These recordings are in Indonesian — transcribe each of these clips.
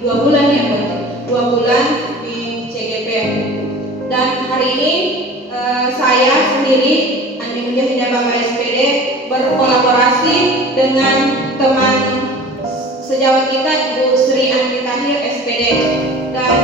2 bulan ya, 2 bulan di CGP. Dan hari ini saya sendiri, Andi Mujahidah Bapak SPD, berkolaborasi dengan teman sejawat kita Ibu Sri Andi Tahir SPD. Dan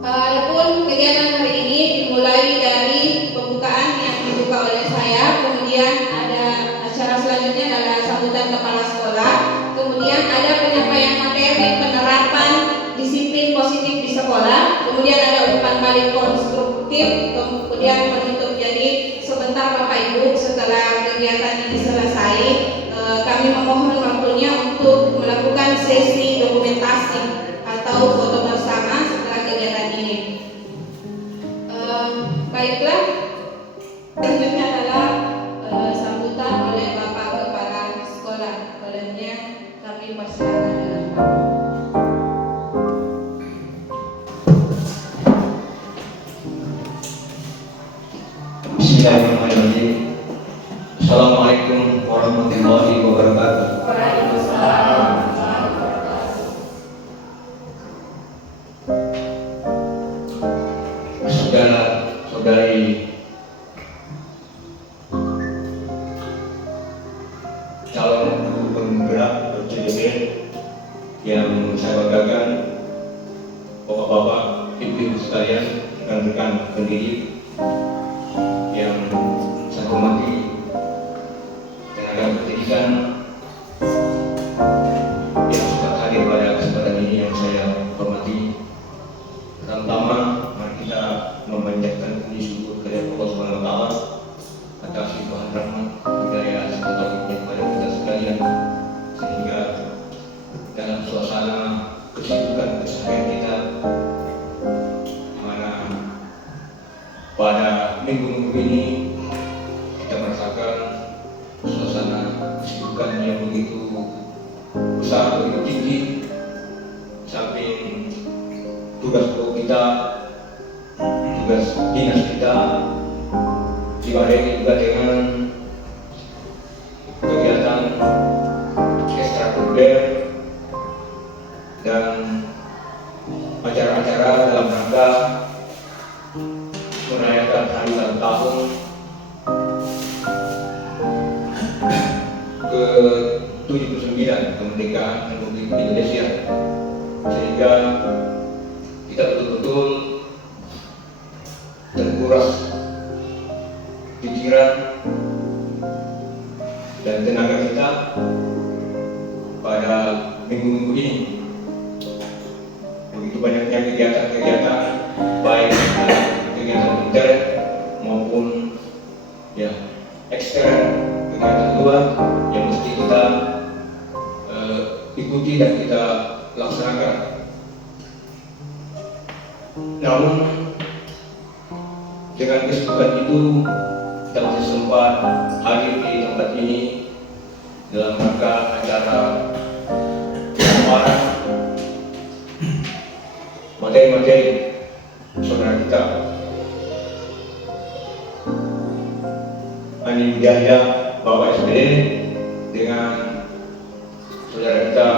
adapun kegiatan hari ini dimulai dari pembukaan yang dibuka oleh saya, kemudian ada acara selanjutnya adalah sambutan kepala sekolah, kemudian ada penyampaian materi penerapan disiplin positif di sekolah, kemudian ada umpan balik konstruktif, kemudian penutup. Jadi sebentar Bapak Ibu, setelah kegiatan ini selesai, kami memohon waktunya untuk melakukan sesi dokumentasi atau foto bersama setelah kegiatan ini. Baiklah, selanjutnya adalah sambutan oleh Bapak Kepala Sekolah. Olehnya kami persilakan dengan Pak. Bismillahirrahmanirrahim. Assalamualaikum warahmatullahi wabarakatuh. Waalaikumsalam. Saudara-saudari calon guru penggerak CGP yang saya banggakan, bapak-bapak, ibu-ibu sekalian, rekan-rekan pendidik yang saya hormati, tenaga pendidikan yang sudah hadir pada kesempatan ini yang saya hormati. Pertama, mari kita memanjatkan puji syukur kepada Allah Subhanahu wa taala atas limpahan rahmat, hidayah serta taufiknya kepada kita sekalian, sehingga dalam suasana kesibukan keseharian kita, di mana pada minggu-minggu ini kita merasakan suasana kesibukan yang begitu besar, begitu tinggi, samping tugas pokok kita, tugas dinas kita, dibarengi juga dengan kegiatan ekstrakurikuler dan acara-acara dalam rangka merayakan hari ulang tahun ke-79 kemerdekaan Republik Indonesia, sehingga kita betul-betul terkuras pikiran dan tenaga kita pada minggu-minggu ini. Begitu banyaknya kegiatan-kegiatan, baik kegiatan intern maupun ekstern, kegiatan luar yang mesti kita ikuti dan kita laksanakan. Namun dengan kesibukan itu, kita masih sempat hadir di tempat ini dalam rangka acara pemaparan materi-materi saudara kita Andi Mujahidah Bapak SPD dengan saudara kita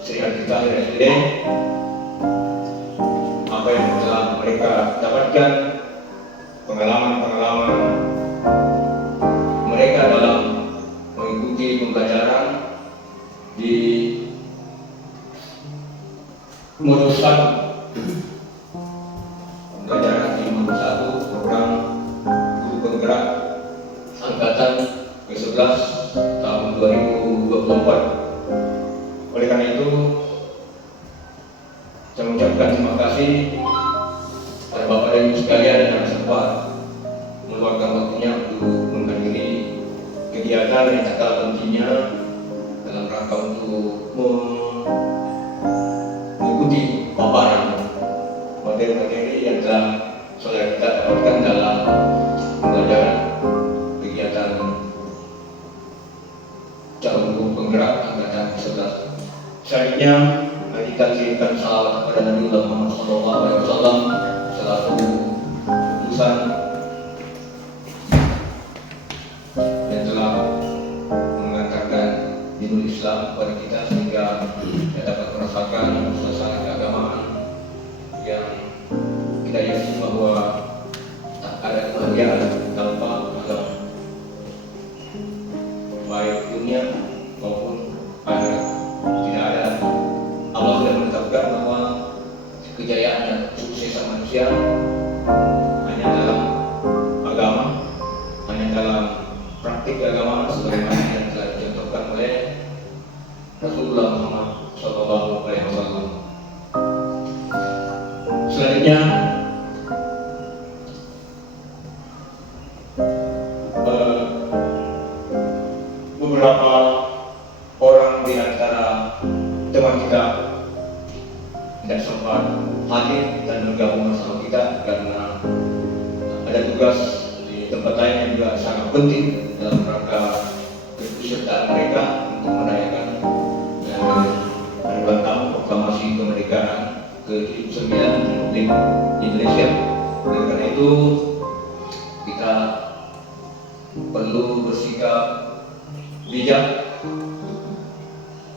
Sri Andi Tahir SPD. Apa yang telah mereka dapatkan, pengalaman-pengalaman mereka dalam mengikuti pembelajaran di modul 1, pembelajaran di modul 1 program guru penggerak angkatan ke-11 tahun 2024. Oleh karena itu, saya mengucapkan terima kasih kepada Bapak dan Ibu sekalian yang sempat meluangkan waktunya untuk menghadiri kegiatan yang sangat pentingnya dalam rangka untuk mengikuti paparan materi-materi yang telah saudara kita dapatkan dalam pembelajaran kegiatan calon guru penggerak angkatan ke-11. Selanjutnya, mari kita kirimkan salawat kepada Nabi Muhammad SAW selaku utusan yang telah mengantarkan dinul Islam kepada kita, sehingga kebahagiaan tanpa agama, baik dunia maupun akhirat. Tidak ada, Allah sudah menetapkan bahwa kejayaan dan kesuksesan manusia hanya dalam agama, hanya dalam praktik agama sebagaimana yang telah dicontohkan oleh Rasulullah Muhammad SAW. Selanjutnya, beberapa orang di antara teman kita tidak sempat hadir dan bergabung bersama kita karena ada tugas di tempat lain yang juga sangat penting dalam rangka keikutsertaan mereka untuk merayakan hari ulang tahun proklamasi kemerdekaan ke-79 Republik Indonesia. Dan karena itu kita perlu bersikap bijak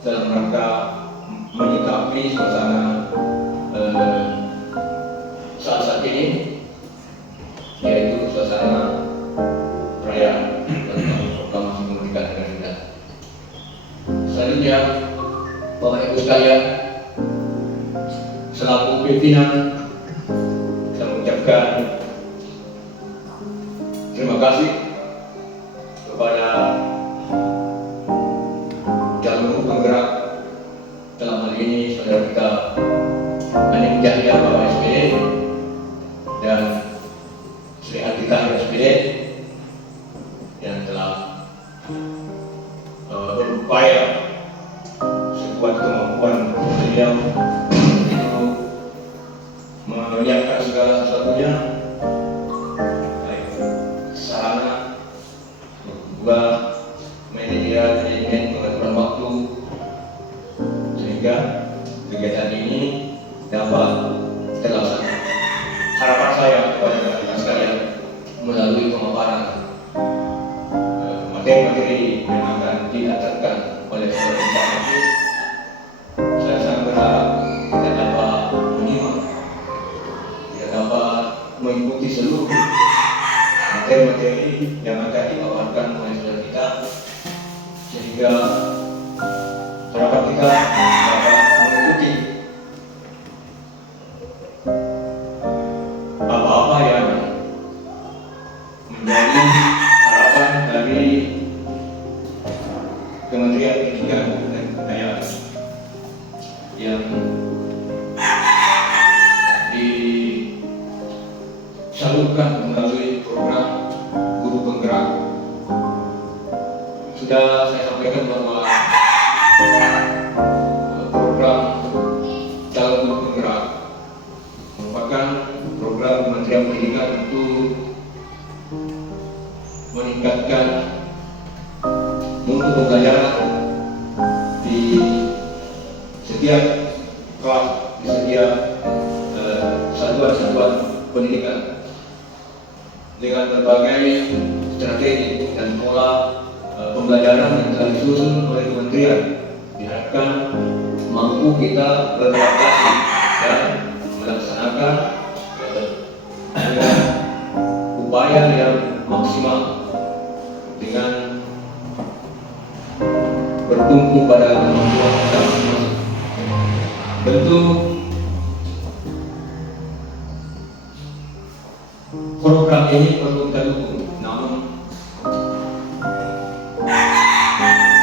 dalam rangka menyikapi suasana saat ini, yaitu suasana perayaan tentang proklamasi kemerdekaan negara kita. Selanjutnya, Bapak Ibu sekalian, selaku pimpinan, saya mengucapkan terima kasih kepada jalur penggerak, dalam hal ini saudara kita Hanim Jahya Bapak SPD dan Sri Atika SPD yang telah berupaya sekuat kemampuan beliau untuk menyiapkan segala sesuatunya, baik sarana, juga manajemen pengaturan waktu, sehingga kegiatan ini dapat terlaksana. Harapan saya kepada kita sekalian melalui pemaparan materi-materi yang akan diajarkan oleh saudara kita ini, saya sangat berharap kita dapat menyimak, kita dapat mengikuti seluruh materi-materi yang akan dibawakan oleh saudara kita, sehingga harapan kita dapat mengikuti apa-apa yang menjadi harapan dari Kementerian Pendidikan dan Kebudayaan yang disalurkan melalui program guru penggerak. Sudah saya sampaikan bahwa program calon guru penggerak merupakan program Kementerian Pendidikan untuk meningkatkan mutu pembelajaran di setiap kelas, di setiap satuan-satuan pendidikan dengan berbagai strategi dan pola pembelajaran yang telah disusun oleh kementerian. Diharapkan mampu kita beradaptasi dan melaksanakan dengan upaya yang maksimal dengan bertumpu pada kemampuan kita masing-masing. Tentu program ini perlu kita dukung, namun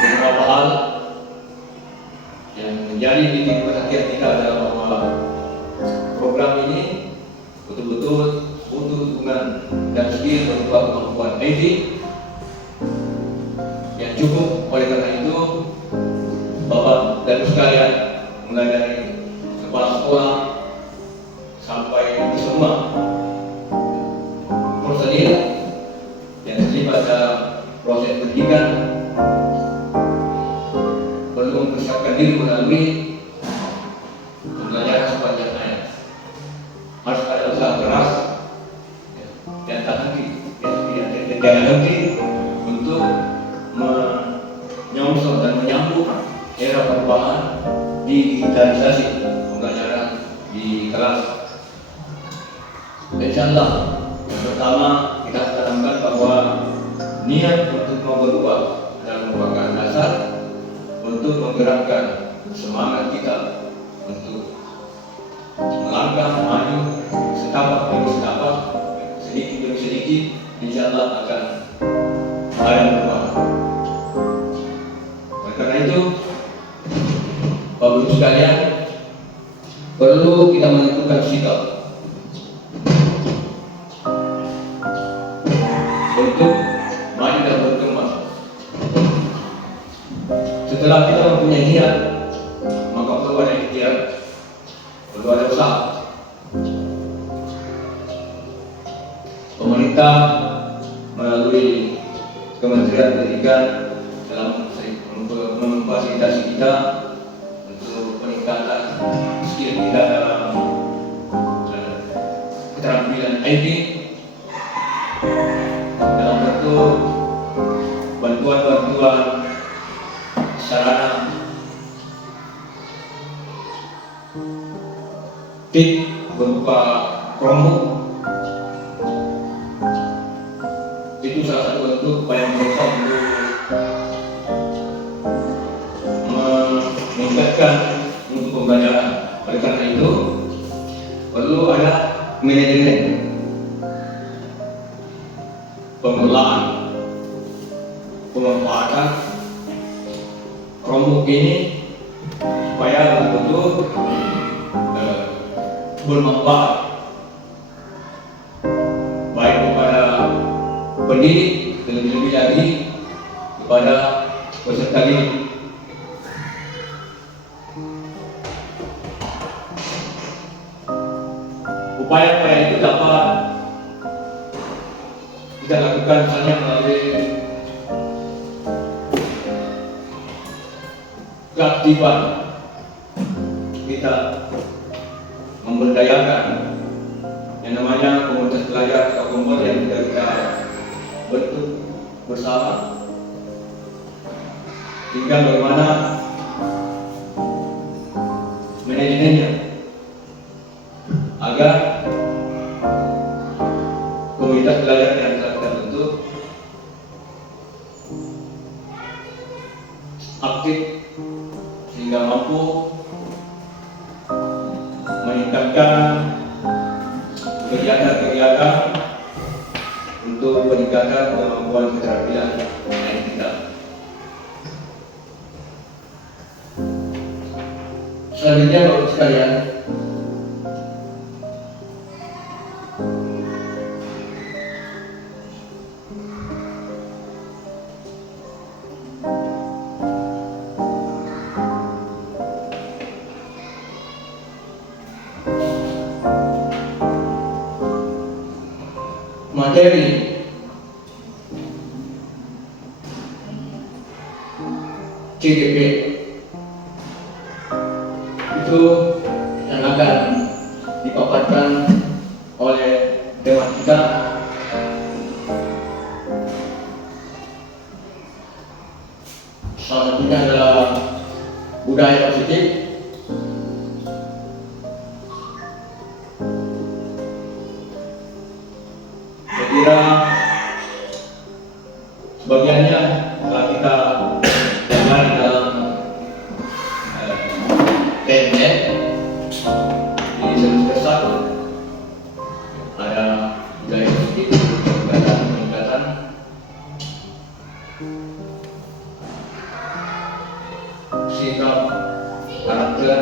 beberapa hal yang menjadi titik perhatian kita adalah bahwa program ini betul-betul butuh dukungan dan skill berupa kemampuan IT yang cukup. Oleh karena itu, Bapak dan Ibu sekalian, mulai dari kepala sekolah sampai semua personil yang terlibat dalam proses pendidikan perlu mempersiapkan diri melalui pembelajaran sepanjang hayat. Harus ada usaha keras dan tak henti, jangan henti untuk menyongsong dan menyambut era perubahan digitalisasi pembelajaran di kelas. Insyaallah, yang pertama kita niat untuk mau berubah dan merupakan dasar untuk menggerakkan semangat kita untuk melangkah maju setapak demi setapak, sedikit demi sedikit, insya Allah akan ada perubahan. Oleh karena itu, Bapak Ibu sekalian, perlu kita menentukan sikap untuk maju dan berkembang. Setelah kita mempunyai niat, maka perlu ada ikhtiar, perlu ada usaha. Pemerintah melalui Kementerian Pendidikan dalam memfasilitasi kita untuk peningkatan skill kita dalam keterampilan IT dalam bentuk bantuan-bantuan sarana TIK berupa Chromebook. Itu salah satu bentuk upaya pemerintah untuk meningkatkan untuk pembelajaran. Oleh karena itu perlu ada manajemen pengelolaan pemanfaatan Chromebook ini supaya betul-betul bermanfaat baik kepada pendidik, lebih-lebih lagi kepada peserta didik. Upaya-upaya itu dapat kita lakukan misalnya melalui keaktifan kita memberdayakan yang namanya komunitas belajar atau kelompok yang kita bentuk bersama. Tinggal bagaimana manajemennya agar komunitas belajar yang telah kita bentuk aktif sehingga mampu meningkatkan kegiatan-kegiatan untuk peningkatan kemampuan keterampilan kita. Selanjutnya Bapak sekalian, materi CGP itu yang akan dipaparkan oleh dewan kita salah satunya adalah budaya positif. Saya kira sebagiannya telah kita dengar dalam TNS di semester 1 ada budaya positif, peningkatan sikap karakter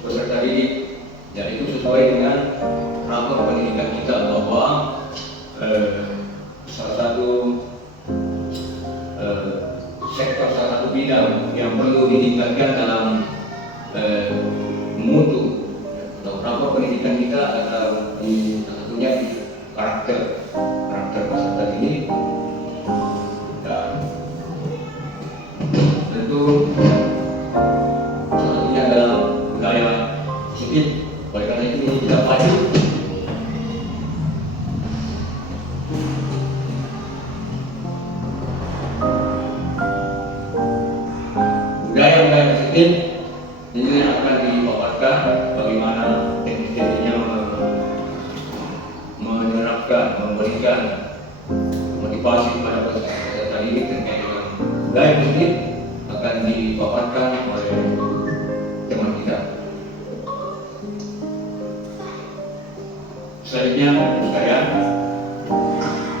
peserta didik, dan itu sesuai dengan rapor pendidikan kita bahwa salah satu sektor, salah satu bidang yang perlu ditingkatkan dalam mutu atau rapor pendidikan kita adalah salah satunya karakter peserta didik, dan tentu salah satunya adalah budaya positif. Oleh karena itu kita maju budaya positif ini akan dipaparkan bagaimana teknik-tekniknya menerapkan, memberikan motivasi kepada peserta didik terkait dengan budaya positif akan dipaparkan oleh teman kita. Selanjutnya, sekalian,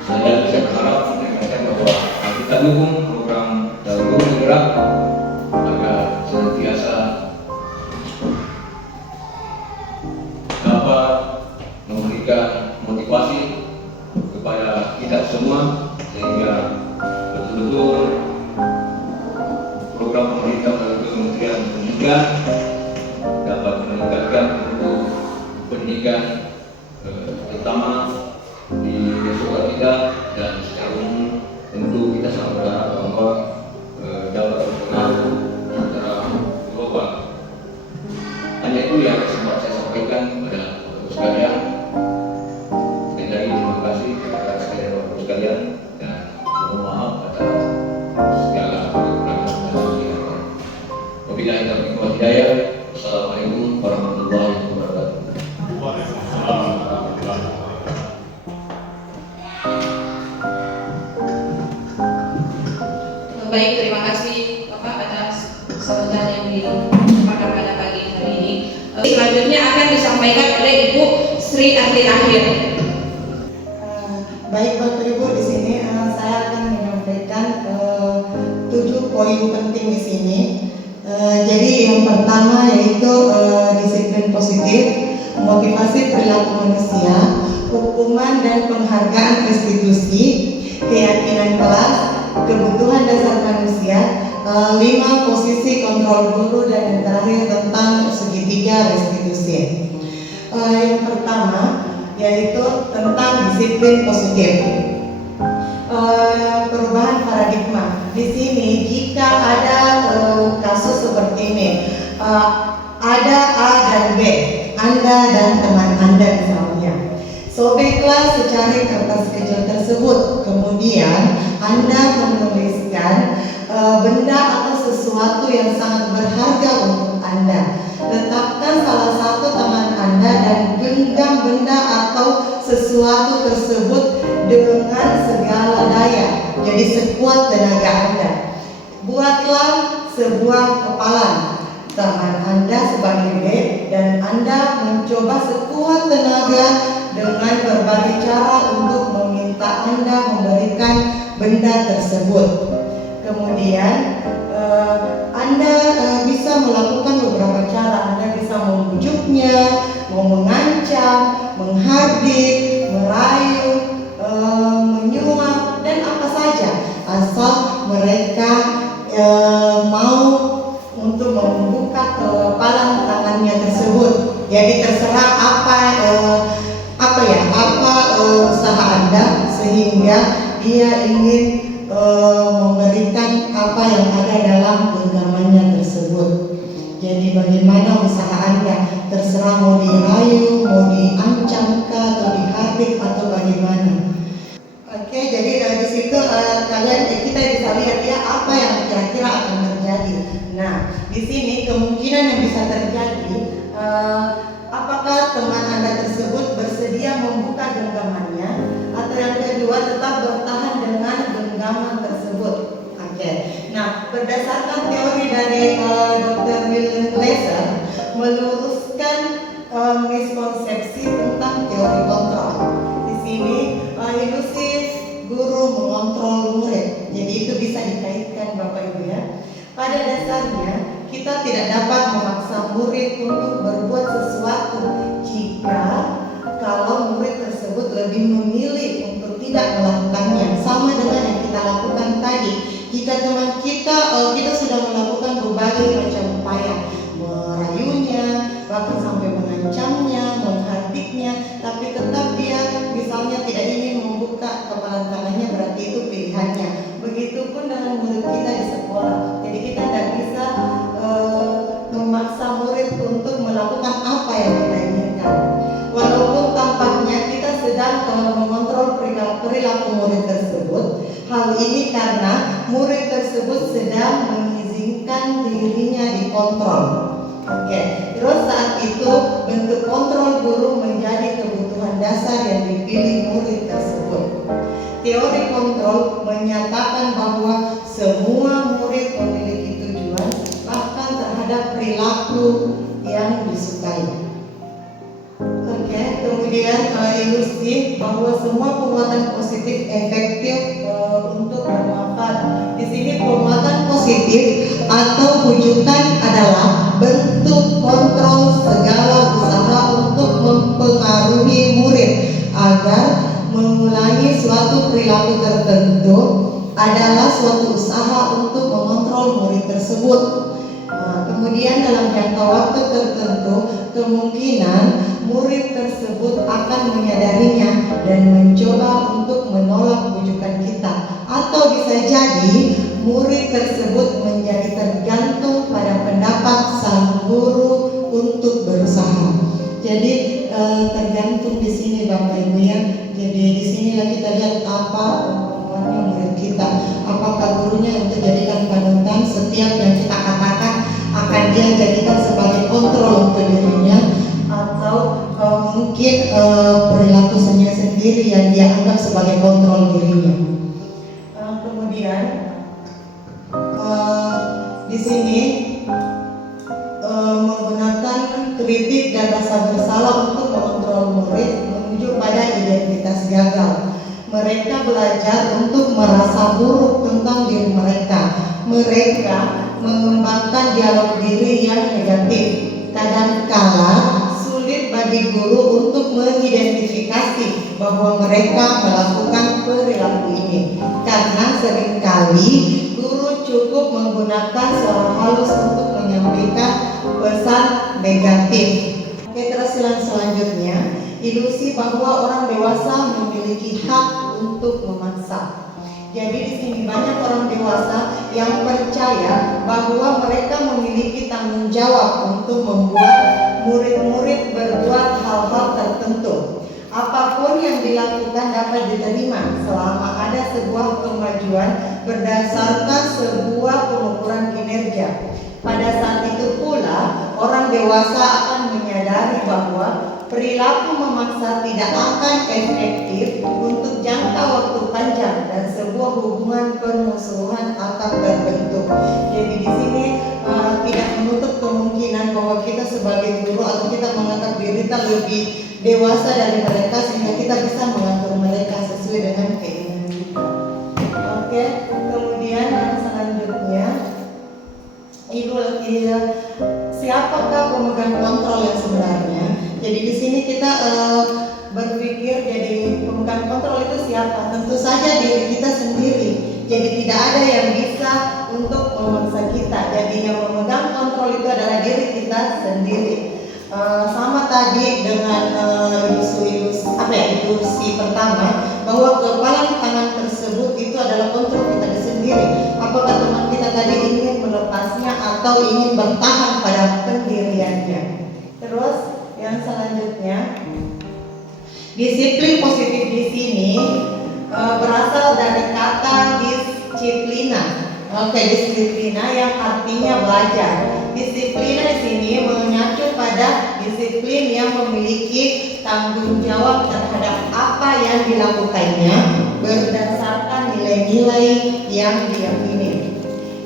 saya berharap menyampaikan bahwa kita dukung program dalam guru bergerak agar senantiasa dapat memberikan motivasi kepada kita semua sehingga betul-betul program pemerintah melalui Kementerian Pendidikan dapat meningkatkan mutu pendidikan terutama di sekolah kita dan secara umum. Tentu kita sangat berharap bahwa dapat berpengaruh secara global. Hanya itu yang sempat saya sampaikan kepada Bapak sekalian. Sekali lagi terima kasih kepada saya Bapak sekalian dan mohon maaf atas segala kekurangan dan kekurangan. Wabillahi taufiq wal hidayah. Assalamualaikum warahmatullahi wabarakatuh. Waalaikumsalam warahmatullahi wabarakatuh. Baik, terima kasih Bapak atas sambutan yang disampaikan pada pagi hari ini. Selanjutnya akan disampaikan oleh Ibu Sri Asti Akhir. Baik Bapak Ibu, di sini saya akan menyampaikan 7 poin penting di sini. Jadi yang pertama yaitu disiplin positif, motivasi perilaku manusia, hukuman dan penghargaan restitusi, keyakinan kelas, kebutuhan dasar manusia, 5 posisi kontrol guru, dan yang terakhir tentang segitiga restitusi. Yang pertama yaitu tentang disiplin positif. Perubahan paradigma. Di sini jika ada kasus seperti ini, ada A dan B, Anda dan teman Anda misalnya. Sobeklah secari kertas kecil tersebut. Kemudian Anda menuliskan benda atau sesuatu yang sangat berharga untuk Anda. Letakkan salah satu tangan Anda dan genggam benda atau sesuatu tersebut dengan segala daya. Jadi sekuat tenaga Anda. Buatlah sebuah kepalan. Tangan Anda sebagai B dan Anda mencoba sekuat tenaga dengan berbagai cara untuk meminta Anda memberikan benda tersebut. Kemudian Anda bisa melakukan beberapa cara. Anda bisa membujuknya, mau mengancam, menghardik, merayu, menyuap, dan apa saja, asal mereka mau untuk membuka kepalan tangannya tersebut. Jadi terserah apa usaha Anda sehingga dia ingin memberikan apa yang ada dalam genggamannya tersebut. Jadi bagaimana usaha Anda, terserah mau dirayu, mau diancamkah atau dihardik atau bagaimana. Oke, jadi dari situ kita bisa lihat ya apa yang kira-kira akan terjadi. Nah, di sini kemungkinan yang bisa terjadi, apakah teman Anda tersebut bersedia membuka genggamannya, atau yang kedua tetap bertahan dengan genggaman tersebut. Oke. Nah, berdasarkan teori dari Dr. William Glasser meluruskan miskonsepsi tentang teori kontrol. Di sini ilusi guru mengontrol murid. Jadi itu bisa dikaitkan Bapak Ibu ya. Pada dasarnya kita tidak dapat memaksa murid untuk berbuat sesuatu jika kalau murid tersebut lebih memilih untuk tidak melakukannya. Sama dengan yang kita lakukan tadi. Jika teman kita sudah melakukan berbagai macam upaya, merayunya, bahkan sampai mengancamnya, menghardiknya, tapi tetap dia misalnya tidak ingin membuka kepalan tangannya, berarti itu pilihannya. Begitupun dengan murid kita di sekolah. Jadi kita tidak bisa memaksa murid untuk melakukan apa yang kita inginkan. Walaupun tampaknya kita sedang mengontrol perilaku murid tersebut. Hal ini karena murid tersebut sedang mengizinkan dirinya dikontrol. Oke, terus saat itu bentuk kontrol guru menjadi kebutuhan dasar yang dipilih murid tersebut. Teori kontrol menyatakan bahwa semua murid memiliki tujuan bahkan terhadap perilaku yang disukai. Oke, kemudian ilusi bahwa semua penguatan positif efektif untuk bermanfaat. Di sini penguatan positif atau wujudan adalah bentuk kontrol segala usaha untuk mempengaruhi murid agar mengulangi suatu perilaku tertentu adalah suatu usaha untuk mengontrol murid tersebut. Kemudian dalam jangka waktu tertentu kemungkinan murid tersebut akan menyadarinya dan mencoba untuk menolak bujukan kita, atau bisa jadi murid tersebut menjadi tergantung pada pendapat sang guru untuk berusaha. Jadi tergantung di sini Bapak Ibu ya. Jadi di sinilah kita lihat apa kemampuannya murid kita. Apakah gurunya untuk jadikan panutan setiap yang kita katakan akan dia jadikan sebagai kontrol untuk dirinya, atau mungkin perilaku sendiri yang dia anggap sebagai kontrol dirinya. Kemudian di sini menggunakan kritik dan rasa bersalah untuk mengontrol murid menuju pada identitas gagal. Mereka belajar untuk merasa buruk tentang diri mereka. Mereka mengembangkan dialog diri yang negatif. Kadangkala sulit bagi guru untuk mengidentifikasi bahwa mereka melakukan perilaku ini, karena seringkali guru cukup menggunakan suara halus untuk menyampaikan pesan negatif. Oke, terus selanjutnya, ilusi bahwa orang dewasa memiliki hak untuk memaksa. Jadi di sini banyak orang dewasa yang percaya bahwa mereka memiliki tanggung jawab untuk membuat murid-murid berbuat hal-hal tertentu. Apapun yang dilakukan dapat diterima selama ada sebuah kemajuan berdasarkan sebuah pengukuran kinerja. Pada saat itu pula orang dewasa akan menyadari bahwa perilaku memaksa tidak akan efektif untuk jangka waktu panjang dan sebuah hubungan permusuhan akan terbentuk. Jadi di sini tidak menutup kemungkinan bahwa kita sebagai guru atau kita menganggap diri kita lebih dewasa dari mereka sehingga kita bisa mengatur mereka sesuai dengan keinginan kita. Oke, kemudian yang selanjutnya, siapakah pemegang kontrol yang sebenarnya? Jadi di sini kita berpikir, jadi pemegang kontrol itu siapa? Tentu saja diri kita sendiri. Jadi tidak ada yang bisa untuk memaksa kita. Jadi yang memegang kontrol itu adalah diri kita sendiri. Sama tadi dengan ilusi pertama, bahwa kepalan tangan tersebut itu adalah kontrol kita sendiri. Apakah teman kita tadi ingin melepasnya atau ingin bertahan pada pendiriannya? Terus yang selanjutnya, disiplin positif di sini berasal dari kata disiplina. Oke, disiplina yang artinya belajar. Disiplina di sini mengacu pada disiplin yang memiliki tanggung jawab terhadap apa yang dilakukannya berdasarkan nilai-nilai yang diyakini.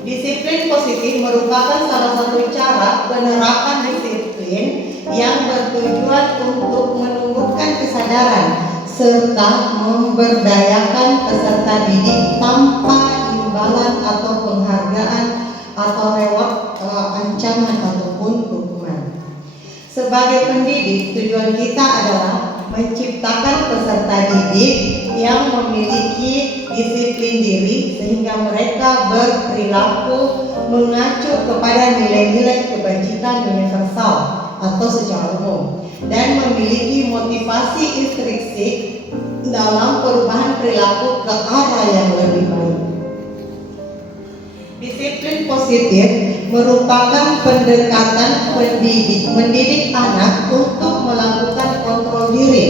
Disiplin positif merupakan salah satu cara penerapan disiplin yang bertujuan untuk menumbuhkan kesadaran serta memberdayakan peserta didik tanpa imbalan atau penghargaan atau reward, ancaman ataupun hukuman. Sebagai pendidik, tujuan kita adalah menciptakan peserta didik yang memiliki disiplin diri sehingga mereka berperilaku mengacu kepada nilai-nilai kebajikan universal atau secara umum dan memiliki motivasi intrinsik dalam perubahan perilaku ke arah yang lebih baik. Disiplin positif merupakan pendekatan mendidik anak untuk melakukan kontrol diri,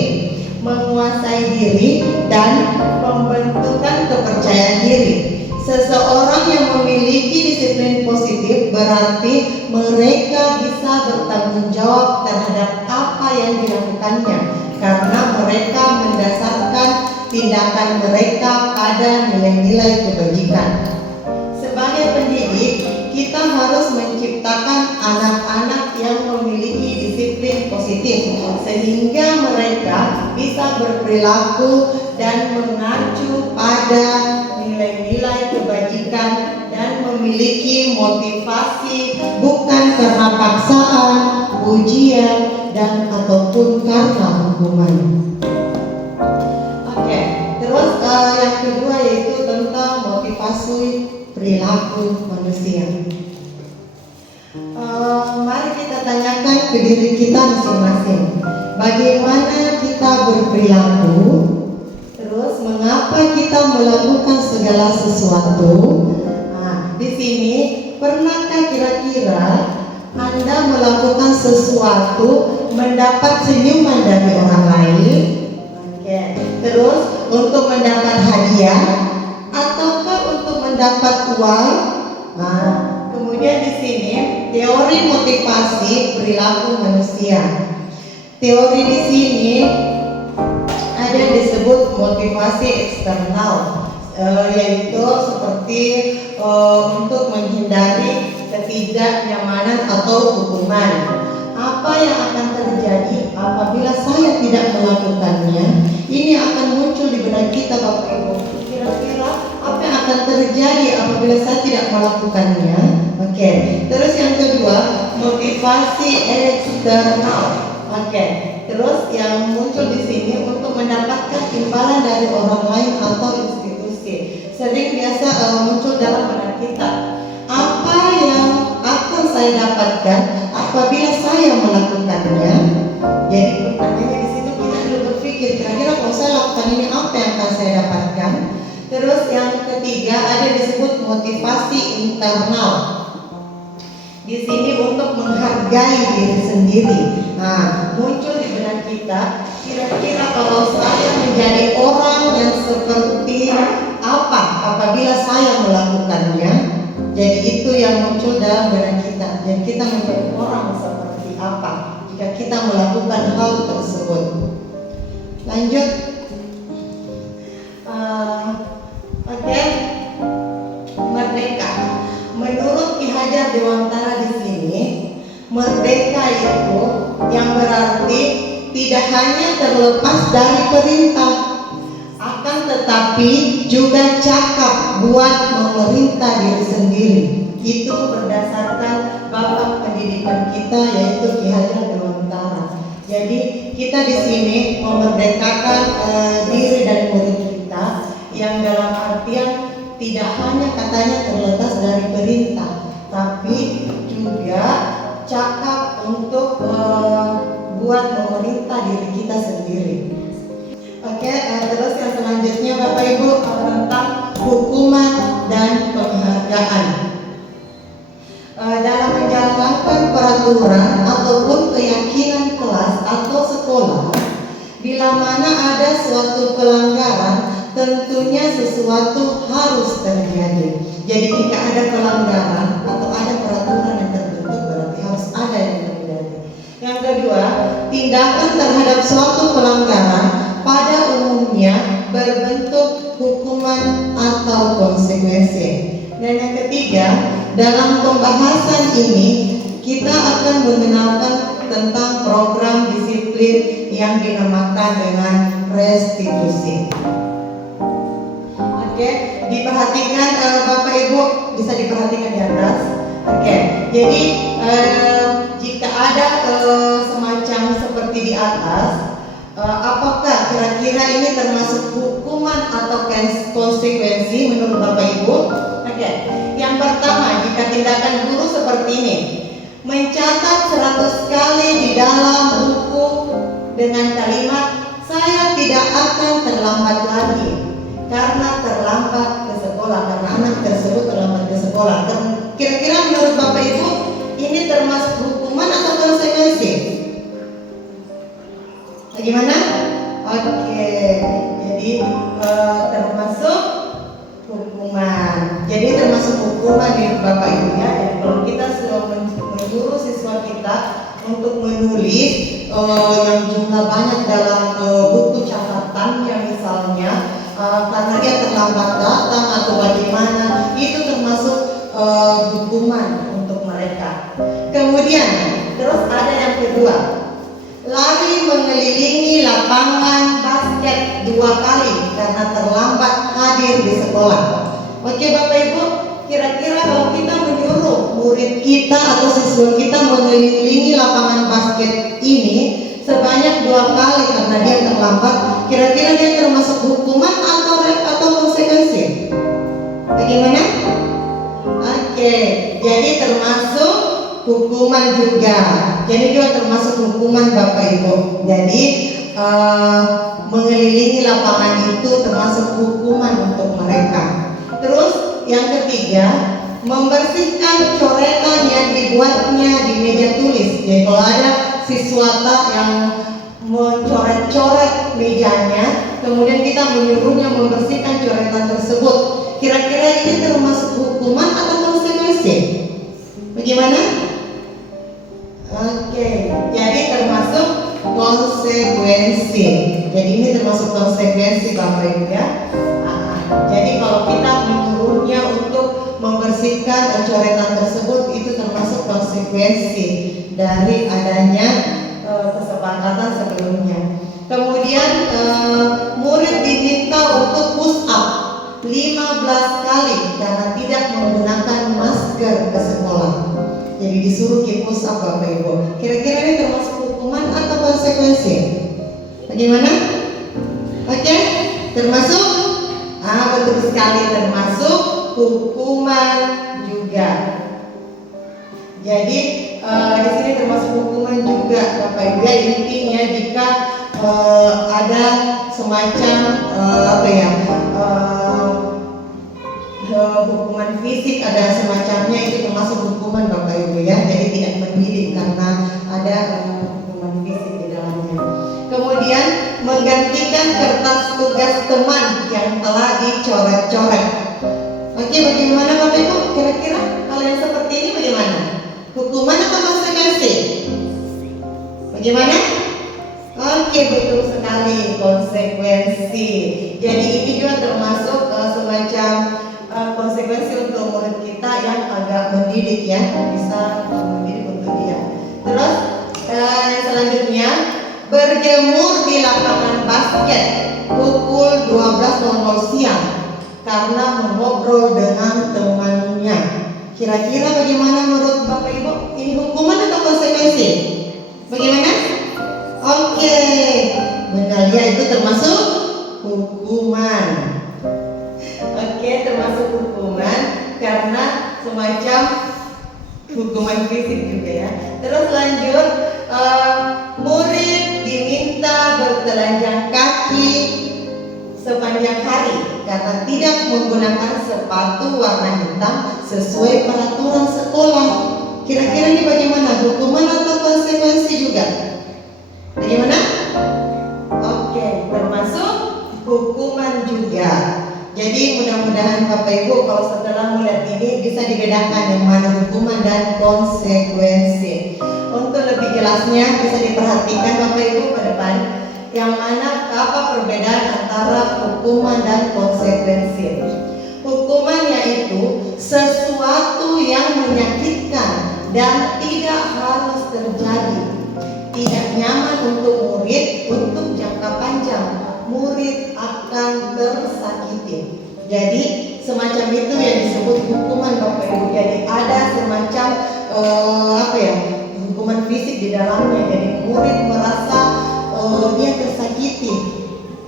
menguasai diri, dan pembentukan kepercayaan diri. Seseorang yang memiliki disiplin positif berarti mereka bisa bertanggung jawab terhadap apa yang dilakukannya, karena mereka mendasarkan tindakan mereka pada nilai-nilai kebajikan. Sebagai pendidik, kita harus menciptakan anak-anak yang memiliki disiplin positif sehingga mereka bisa berperilaku dan mengacu pada nilai-nilai kebajikan dan memiliki motivasi bukan karena paksaan, ujian, dan ataupun karena hukuman. Oke, terus yang kedua yaitu tentang motivasi perilaku manusia. Mari kita tanyakan ke diri kita masing-masing, bagaimana kita berperilaku, terus mengapa kita melakukan segala sesuatu. Di sini, pernahkah kira-kira Anda melakukan sesuatu mendapat senyuman dari orang lain? Oke. Terus untuk mendapat hadiah ataukah untuk mendapat uang? Kemudian di sini teori motivasi perilaku manusia. Teori di sini ada yang disebut motivasi eksternal, yaitu seperti untuk menghindari ketidaknyamanan atau hukuman. Apa yang akan terjadi apabila saya tidak melakukannya? Ini akan muncul di benak kita, Bapak Ibu. Kira-kira apa yang akan terjadi apabila saya tidak melakukannya? Oke. Terus yang kedua, motivasi eksternal. Oke. Terus yang muncul di sini untuk mendapatkan imbalan dari orang lain atau institusi. Sering biasa muncul dalam benak kita. Apa yang akan saya dapatkan apabila saya melakukannya? Jadi pertanyaannya di situ kita perlu berpikir, kira-kira kalau saya lakukan ini apa yang akan saya dapatkan? Terus yang ketiga ada disebut motivasi internal. Di sini untuk menghargai diri sendiri. Muncul di benak kita, kira-kira kalau saya menjadi orang yang seperti apa apabila saya melakukannya? Jadi itu yang muncul dalam benak kita. Dan kita menjadi orang seperti apa jika kita melakukan hal tersebut. Lanjut. Oke. Merdeka. Menurut Ki Hajar Dewantara di sini, merdeka itu yang berarti tidak hanya terlepas dari perintah, akan tetapi juga cakap buat memerintah diri sendiri. Itu berdasarkan bapak pendidikan kita yaitu Ki Hajar Dewantara. Jadi kita di sini memerdekakan diri dan murid kita yang dalam artian tidak hanya katanya terlepas dari perintah, tapi juga cakap untuk buat memerintah diri kita sendiri. Oke, terus yang selanjutnya Bapak Ibu tentang hukuman dan penghargaan. Dalam menjalankan peraturan ataupun keyakinan kelas atau sekolah, bila mana ada suatu pelanggaran, tentunya sesuatu harus terjadi. Jadi jika ada pelanggaran atau ada peraturan yang tertentu, berarti harus ada yang terjadi. Yang kedua, tindakan terhadap suatu pelanggaran pada umumnya berbentuk hukuman atau konsekuensi. Dan yang ketiga, dalam pembahasan ini kita akan mengenalkan tentang program disiplin yang dinamakan dengan restitusi. Oke, diperhatikan Bapak Ibu, bisa diperhatikan di atas. Oke, jadi jika ada semacam seperti di atas, apakah kira-kira ini termasuk hukuman atau konsekuensi menurut Bapak Ibu? Oke, yang pertama, jika tindakan guru seperti ini, mencatat 100 kali di dalam buku dengan kalimat saya tidak akan terlambat lagi karena terlambat ke sekolah, karena anak tersebut terlambat ke sekolah. Kira-kira menurut Bapak Ibu ini termasuk hukuman atau konsekuensi? Bagaimana? Oke, jadi termasuk hukuman. Jadi termasuk hukuman ya Bapak Ibu ya. Jadi kalau kita sudah menyuruh siswa kita untuk menulis yang jumlah banyak dalam buku catatannya misalnya, karena dia terlambat datang atau bagaimana, itu termasuk hukuman untuk mereka. Kemudian terus ada yang kedua, lari mengelilingi lapangan basket 2 kali karena terlambat hadir di sekolah. Oke Bapak Ibu, kira-kira kalau kita menyuruh murid kita atau siswa kita mengelilingi lapangan basket ini sebanyak 2 kali karena dia terlambat, kira-kira dia termasuk hukuman atau konsekuensi? Bagaimana? Oke, jadi termasuk hukuman juga. Jadi juga termasuk hukuman Bapak Ibu. Jadi mengelilingi lapangan itu termasuk hukuman untuk mereka. Terus yang ketiga, membersihkan coretan yang dibuatnya di meja tulis. Jadi kalau ada siswa yang mencoret-coret mejanya, kemudian kita menyuruhnya membersihkan coretan tersebut, kira-kira ini termasuk hukuman atau konsekuensi? Bagaimana? Oke, jadi termasuk konsekuensi. Jadi ini termasuk konsekuensi Bapak Ibu ya. Jadi kalau kita menyuruhnya untuk membersihkan coretan tersebut, itu termasuk konsekuensi dari adanya kesepakatan sebelumnya. Kemudian murid diminta untuk push up 15 kali karena tidak menggunakan masker ke sekolah. Jadi disuruh push up Bapak Ibu. Kira-kira ini termasuk hukuman atau konsekuensi? Bagaimana? Oke, termasuk? Betul sekali, termasuk hukuman juga. Jadi di sini termasuk hukuman juga Bapak Ibu ya. Intinya jika ada semacam hukuman fisik, ada semacamnya, itu termasuk hukuman Bapak Ibu ya. Jadi tidak mendidik karena ada hukuman fisik di dalamnya. Kemudian menggantikan kertas tugas teman yang telah dicoret-coret. Oke, bagaimana Bapak Ibu? Kira-kira hal yang seperti ini bagaimana? Hukuman atau konsekuensi? Bagaimana? Oke, betul sekali, konsekuensi. Jadi ini juga termasuk semacam konsekuensi untuk murid kita yang agak mendidik ya, bisa mendidik untuk dia. Terus selanjutnya, berjemur di lapangan basket pukul 12.00 siang karena mengobrol dengan temannya. Kira-kira bagaimana menurut Bapak Ibu? Ini hukuman atau konsekuensi? Bagaimana? Oke, benar ya, itu termasuk hukuman. Oke, termasuk hukuman karena semacam hukuman fisik juga ya. Terus lanjut, murid diminta bertelanjang kaki sepanjang hari karena tidak menggunakan sepatu warna hitam sesuai peraturan sekolah. Kira-kira ini bagaimana? Hukuman atau konsekuensi juga? Bagaimana? Oke, termasuk hukuman juga. Jadi mudah-mudahan Bapak Ibu kalau setelah melihat ini bisa dibedakan yang mana hukuman dan konsekuensi. Untuk lebih jelasnya bisa diperhatikan Bapak Ibu ke depan, yang mana apa perbedaan antara hukuman dan konsekuensi. Hukuman yaitu sesuatu yang menyakitkan dan tidak harus terjadi, tidak nyaman untuk murid untuk jangka panjang. Murid akan tersakiti. Jadi semacam itu yang disebut hukuman Bapak Ibu. Jadi ada semacam hukuman fisik di dalamnya. Jadi murid merasa dia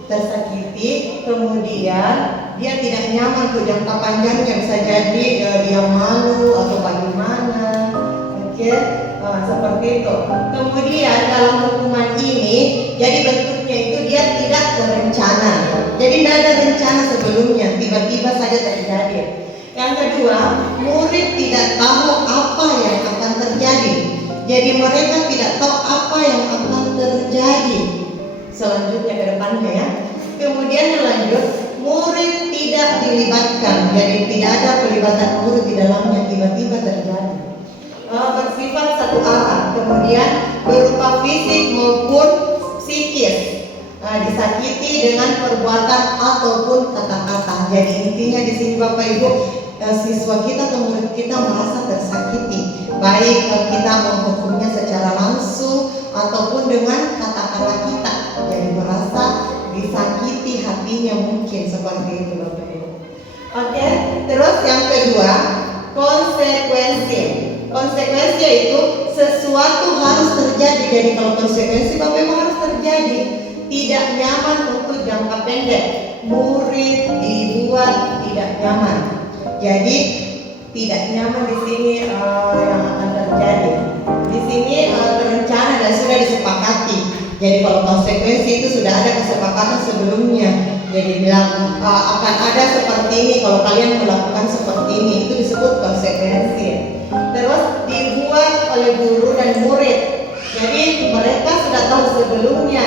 tersakiti, kemudian dia tidak nyaman untuk jangka panjangnya, bisa jadi dia malu atau bagaimana. Oke, seperti itu. Kemudian dalam hukuman ini, jadi bentuknya itu dia tidak terencana. Jadi tidak ada rencana sebelumnya, tiba-tiba saja terjadi. Yang kedua, murid tidak tahu apa yang akan terjadi. Jadi mereka tidak tahu apa yang akan terjadi selanjutnya ke depannya ya. Kemudian lanjut, murid tidak dilibatkan. Jadi tidak ada pelibatan murid di dalamnya, tiba-tiba terjadi. Bersifat satu arah, kemudian berupa fisik maupun psikis. disakiti dengan perbuatan ataupun kata-kata. Jadi intinya di sini Bapak Ibu, siswa kita atau murid kita merasa tersakiti, baik kita menghukumnya secara langsung ataupun dengan kata-kata kita. Jadi merasa disakiti hatinya, mungkin seperti itu Bapak Ibu. Oke, terus yang kedua, konsekuensi. Konsekuensi itu sesuatu harus terjadi. Jadi kalau konsekuensi Bapak Ibu harus terjadi. Tidak nyaman untuk jangka pendek. Murid dibuat tidak nyaman. Jadi tidak nyaman di sini yang akan terjadi. Di sini terencana dan sudah disepakati. Jadi kalau konsekuensi itu sudah ada kesepakatan sebelumnya. Jadi bilang akan ada seperti ini kalau kalian melakukan seperti ini, itu disebut konsekuensi. Terus dibuat oleh guru dan murid. Jadi mereka sudah tahu sebelumnya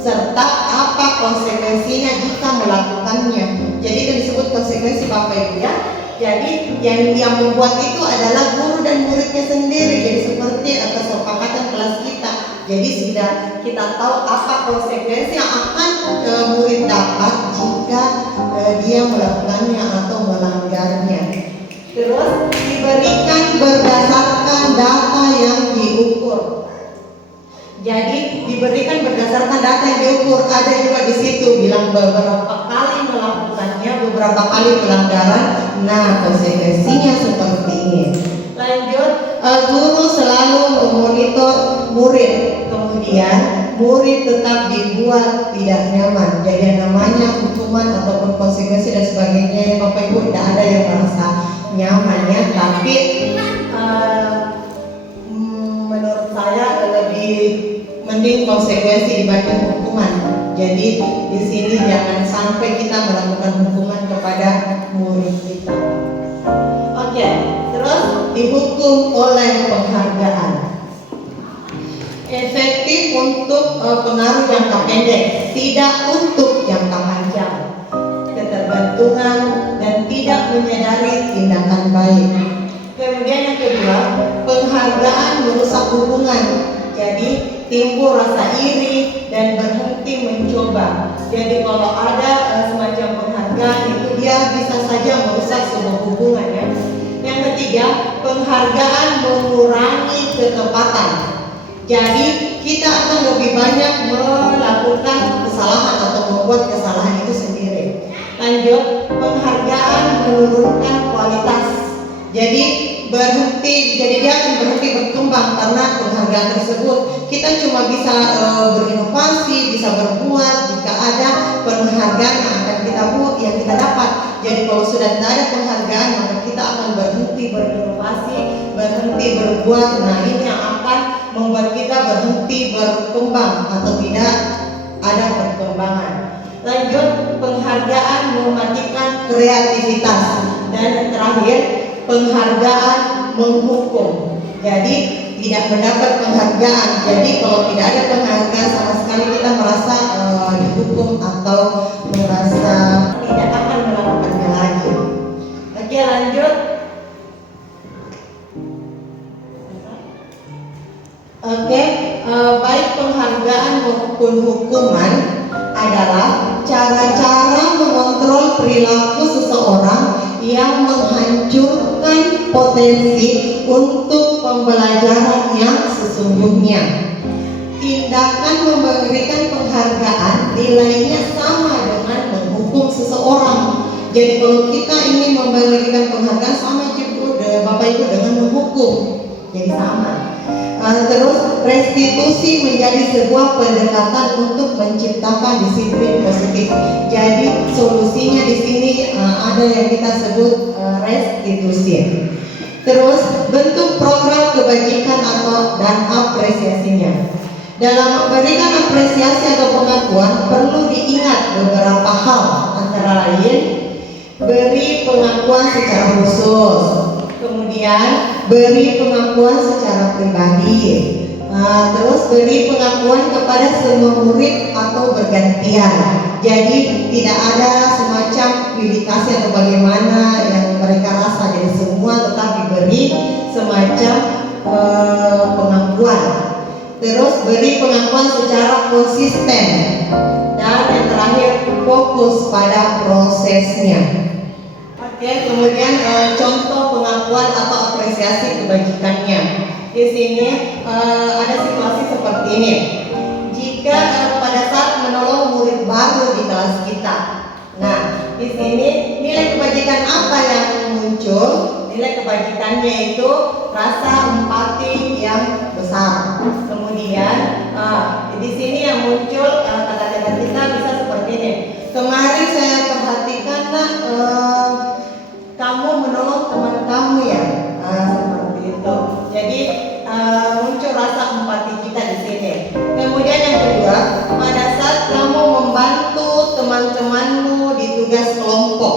serta apa konsekuensinya jika melakukannya. Jadi itu disebut konsekuensi Bapak Ibu ya. Jadi yang membuat itu adalah guru dan muridnya sendiri. Jadi seperti kesepakatan kelas kita. Jadi sudah kita tahu apa konsekuensi yang akan murid dapat jika dia melakukannya atau melanggarnya. Terus diberikan berdasarkan data yang diukur. Jadi diberikan berdasarkan data yang diukur. Ada juga di situ bilang beberapa kali melakukannya, beberapa kali pelanggaran. Nah, konsekuensinya seperti ini. Lanjut, guru selalu memonitor murid. Kemudian murid tetap dibuat tidak nyaman. Jadi yang namanya hukuman ataupun konsekuensi dan sebagainya, Bapak Ibu tidak ada yang merasa nyaman ya. Tapi menurut saya lebih mending konsekuensi dibanding hukuman. Jadi di sini jangan sampai kita melakukan hukuman kepada murid kita. Oke, terus dihukum oleh penghargaan. Efektif untuk pengaruh jangka pendek, tidak untuk jangka panjang. Ketergantungan dan tidak menyadari tindakan baik. Kemudian yang kedua, penghargaan merusak hubungan. Jadi timbul rasa iri dan berhenti mencoba. Jadi kalau ada semacam penghargaan itu dia bisa saja merusak sebuah hubungan ya. Yang ketiga, penghargaan mengurangi ketepatan. Jadi kita akan lebih banyak melakukan kesalahan atau membuat kesalahan itu sendiri. Lanjut, penghargaan menurunkan kualitas. Jadi dia akan berhenti berkembang karena penghargaan tersebut. Kita cuma bisa berinovasi, bisa berbuat jika ada penghargaan yang akan kita dapat. Jadi kalau sudah tidak ada penghargaan, maka kita akan berhenti berinovasi, berhenti berbuat. Nah, ini yang akan membuat kita berhenti berkembang atau tidak ada perkembangan. Lanjut, penghargaan mematikan kreativitas. Dan yang terakhir, penghargaan menghukum. Jadi tidak mendapat penghargaan. Jadi kalau tidak ada penghargaan sama sekali, kita merasa dihukum atau merasa tidak akan melakukannya lagi. Oke, lanjut. Oke, baik penghargaan maupun hukuman adalah cara-cara mengontrol perilaku seseorang yang menghancurkan potensi untuk pembelajaran yang sesungguhnya. Tindakan memberikan penghargaan nilainya sama dengan menghukum seseorang. Jadi kalau kita ingin memberikan penghargaan sama juga Bapak Ibu dengan menghukum. Jadi sama. Terus restitusi menjadi sebuah pendekatan untuk menciptakan disiplin positif. Jadi solusinya di sini ada yang kita sebut restitusi. Terus bentuk program kebajikan dan apresiasinya. Dalam memberikan apresiasi atau pengakuan perlu diingat beberapa hal, antara lain beri pengakuan secara khusus. Kemudian beri pengakuan secara pribadi. Terus beri pengakuan kepada semua murid atau bergantian. Jadi tidak ada semacam pilih kasih atau bagaimana yang mereka rasa. Jadi semua tetap diberi semacam pengakuan. Terus beri pengakuan secara konsisten. terakhir fokus pada prosesnya. Oke, kemudian contoh pengakuan atau apresiasi kebajikannya. Di sini ada situasi seperti ini. Jika pada saat menolong murid baru di kelas kita, nah di sini nilai kebajikan apa yang muncul? Nilai kebajikannya itu rasa empati yang besar. Kemudian di sini yang muncul kata-kata kita bisa seperti ini. Kemarin saya perhatikan nak, kamu menolong teman kamu ya, seperti itu. Jadi muncul rasa empati kita di sini. Kemudian yang kedua, pada saat kamu membantu teman-temanmu di tugas kelompok.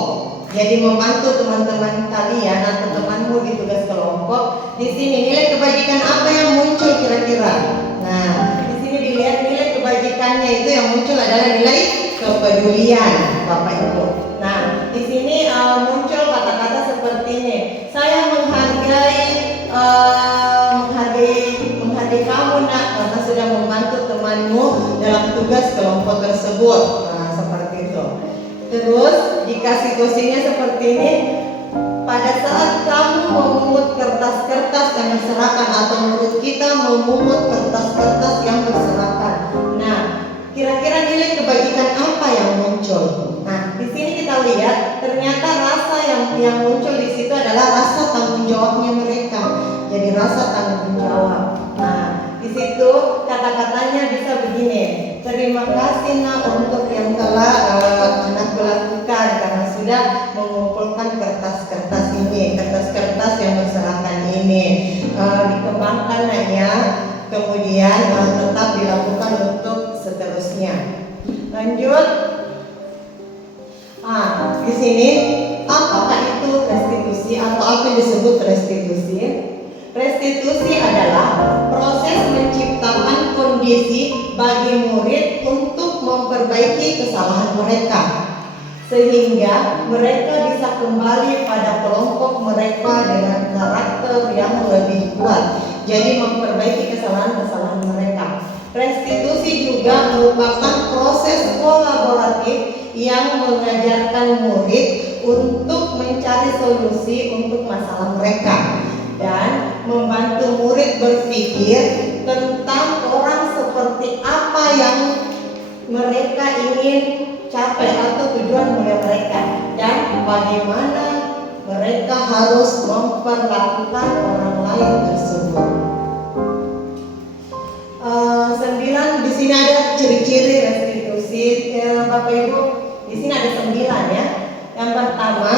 Jadi membantu teman-teman kalian atau temanmu di tugas kelompok. Di sini nilai kebajikan apa yang muncul kira-kira? Nah, di sini dilihat nilai kebajikannya itu yang muncul adalah nilai kepedulian, Bapak Ibu. Nah, di sini muncul kata-kata seperti ini. Saya menghargai kamu nak karena sudah membantu temanmu dalam tugas kelompok tersebut. Nah, seperti itu. Terus jika situasinya seperti ini, pada saat kamu memungut kertas-kertas yang berserakan atau murid kita memungut kertas-kertas yang berserakan. Nah, kira-kira nilai kebajikan apa yang muncul? Nah, di sini kita lihat ternyata rasa yang muncul di situ adalah rasa tanggung jawabnya mereka. Jadi rasa tanggung jawab. Nah, di situ kata-katanya bisa begini. Terima kasih nak untuk yang telah anak lakukan karena sudah mengumpulkan kertas-kertas ini, kertas-kertas yang berserakan ini. Dikembangkan nak ya. Kemudian tetap dilakukan untuk seterusnya. Lanjut. Di sini apakah itu restitusi atau apa yang disebut restitusi? Restitusi adalah proses menciptakan kondisi bagi murid untuk memperbaiki kesalahan mereka sehingga mereka bisa kembali pada kelompok mereka dengan karakter yang lebih kuat. Jadi memperbaiki kesalahan-kesalahan mereka. Restitusi juga merupakan proses kolaboratif yang mengajarkan murid untuk mencari solusi untuk masalah mereka dan membantu murid berpikir tentang orang seperti apa yang mereka ingin capai atau tujuan mulia mereka dan bagaimana mereka harus memperlakukan orang lain tersebut. 9 di sini ada ciri-ciri restitusi, Bapak Ibu. Di sini ada 9 ya. Yang pertama,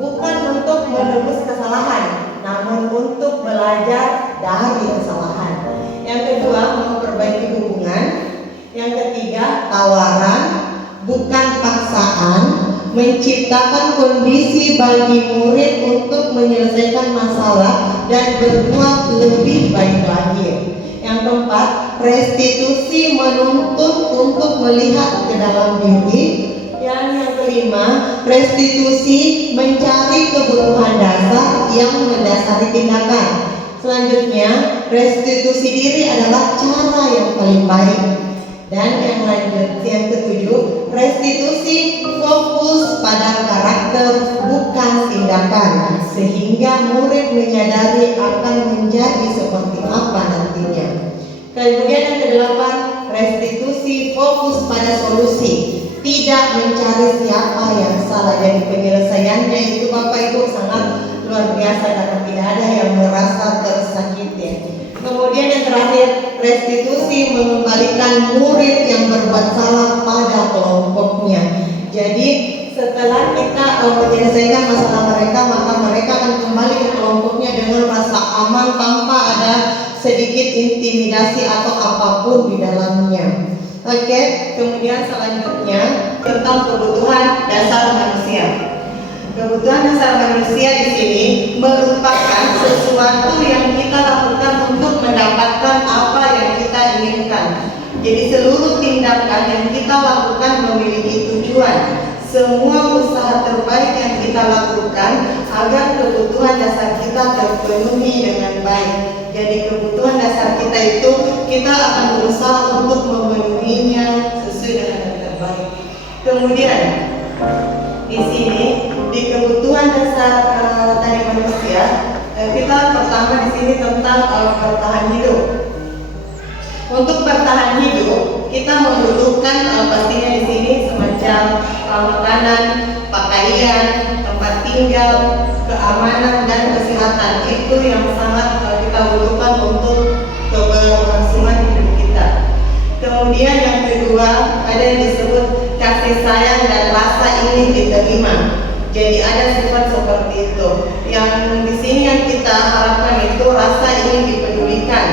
bukan untuk menebus kesalahan, namun untuk belajar dari kesalahan. Yang kedua, memperbaiki hubungan. Yang ketiga, tawaran, bukan paksaan, menciptakan kondisi bagi murid untuk menyelesaikan masalah dan berbuat lebih baik lagi. Yang keempat, restitusi menuntut untuk melihat ke dalam diri. Yang kelima, restitusi mencari kebutuhan dasar yang mendasari tindakan. Selanjutnya, restitusi diri adalah cara yang paling baik. Dan yang ketujuh, restitusi fokus pada karakter bukan tindakan sehingga murid menyadari akan menjadi seperti apa nantinya. Kemudian yang kedelapan, restitusi fokus pada solusi, tidak mencari siapa yang salah. Jadi penyelesaiannya itu Bapak Ibu sangat luar biasa karena tidak ada yang merasa tersakiti. Kemudian yang terakhir, restitusi mengembalikan murid yang berbuat salah pada kelompoknya. Jadi setelah kita menyelesaikan masalah mereka, maka mereka akan kembali ke kelompoknya dengan rasa aman tanpa ada sedikit intimidasi atau apapun di dalamnya. Oke, kemudian selanjutnya tentang kebutuhan dasar manusia. Kebutuhan dasar manusia di sini merupakan sesuatu yang kita lakukan untuk mendapatkan apa yang kita inginkan. Jadi seluruh tindakan yang kita lakukan memiliki tujuan. Semua usaha terbaik yang kita lakukan agar kebutuhan dasar kita terpenuhi dengan baik. Jadi kebutuhan dasar kita itu kita akan berusaha untuk memenuhinya sesuai Kemudian di sini di kebutuhan dasar tadi manusia, kita pertama di sini tentang bertahan hidup. Untuk bertahan hidup, kita membutuhkan pastinya di sini semacam makanan, pakaian, tempat tinggal, keamanan dan kesehatan. Itu yang sangat kita butuhkan untuk keberlangsungan hidup kita. Kemudian yang kedua ada yang disebut kasih sayang dan rasa ingin diterima. Jadi ada sifat seperti itu. Yang di sini yang kita harapkan itu rasa ingin dipedulikan,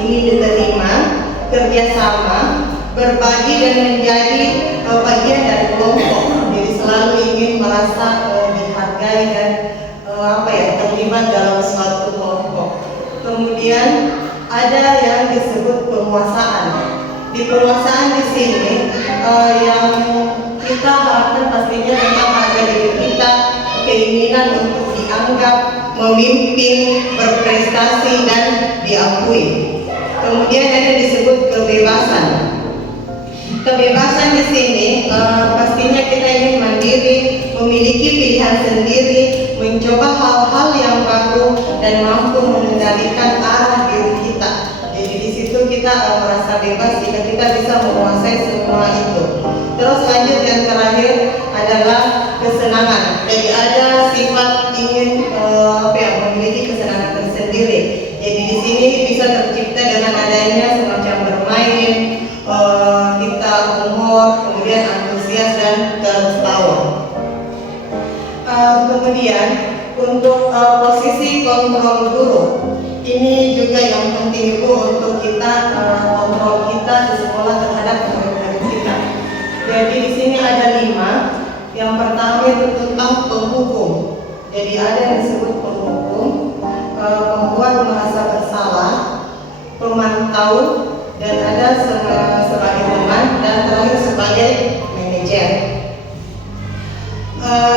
ingin diterima, kerjasama, berbagi dan menjadi bagian dari kelompok. Jadi selalu ingin merasa dihargai dan terlibat dalam suatu kelompok. Kemudian ada yang disebut penguasaan. Di penguasaan di sini yang kita harapkan pastinya tentang harga diri kita, keinginan untuk dianggap, memimpin, berprestasi dan diakui. Kemudian ada disebut kebebasan. Kebebasan di sini pastinya kita ingin mandiri, memiliki pilihan sendiri, mencoba hal-hal yang baru dan mampu mengendalikan arah diri kita. Jadi di situ kita merasa bebas jika kita bisa menguasai semua itu. Terus lanjut yang terakhir adalah kesenangan. Jadi ada sifat ingin memiliki kesenangan tersendiri. Jadi di sini bisa tercipta dengan adanya semacam bermain, kita humor, kemudian antusias dan tertawa. Kemudian untuk posisi kontrol guru, ini juga yang penting Ibu untuk kita kontrol kita di sekolah terhadap murid-murid kita. Jadi di sini ada 5. Yang pertama itu tentang penghukum. Jadi ada yang disebut penghukum, pembuat merasa bersalah, pemantau, dan ada sebagai teman, dan terakhir sebagai manajer.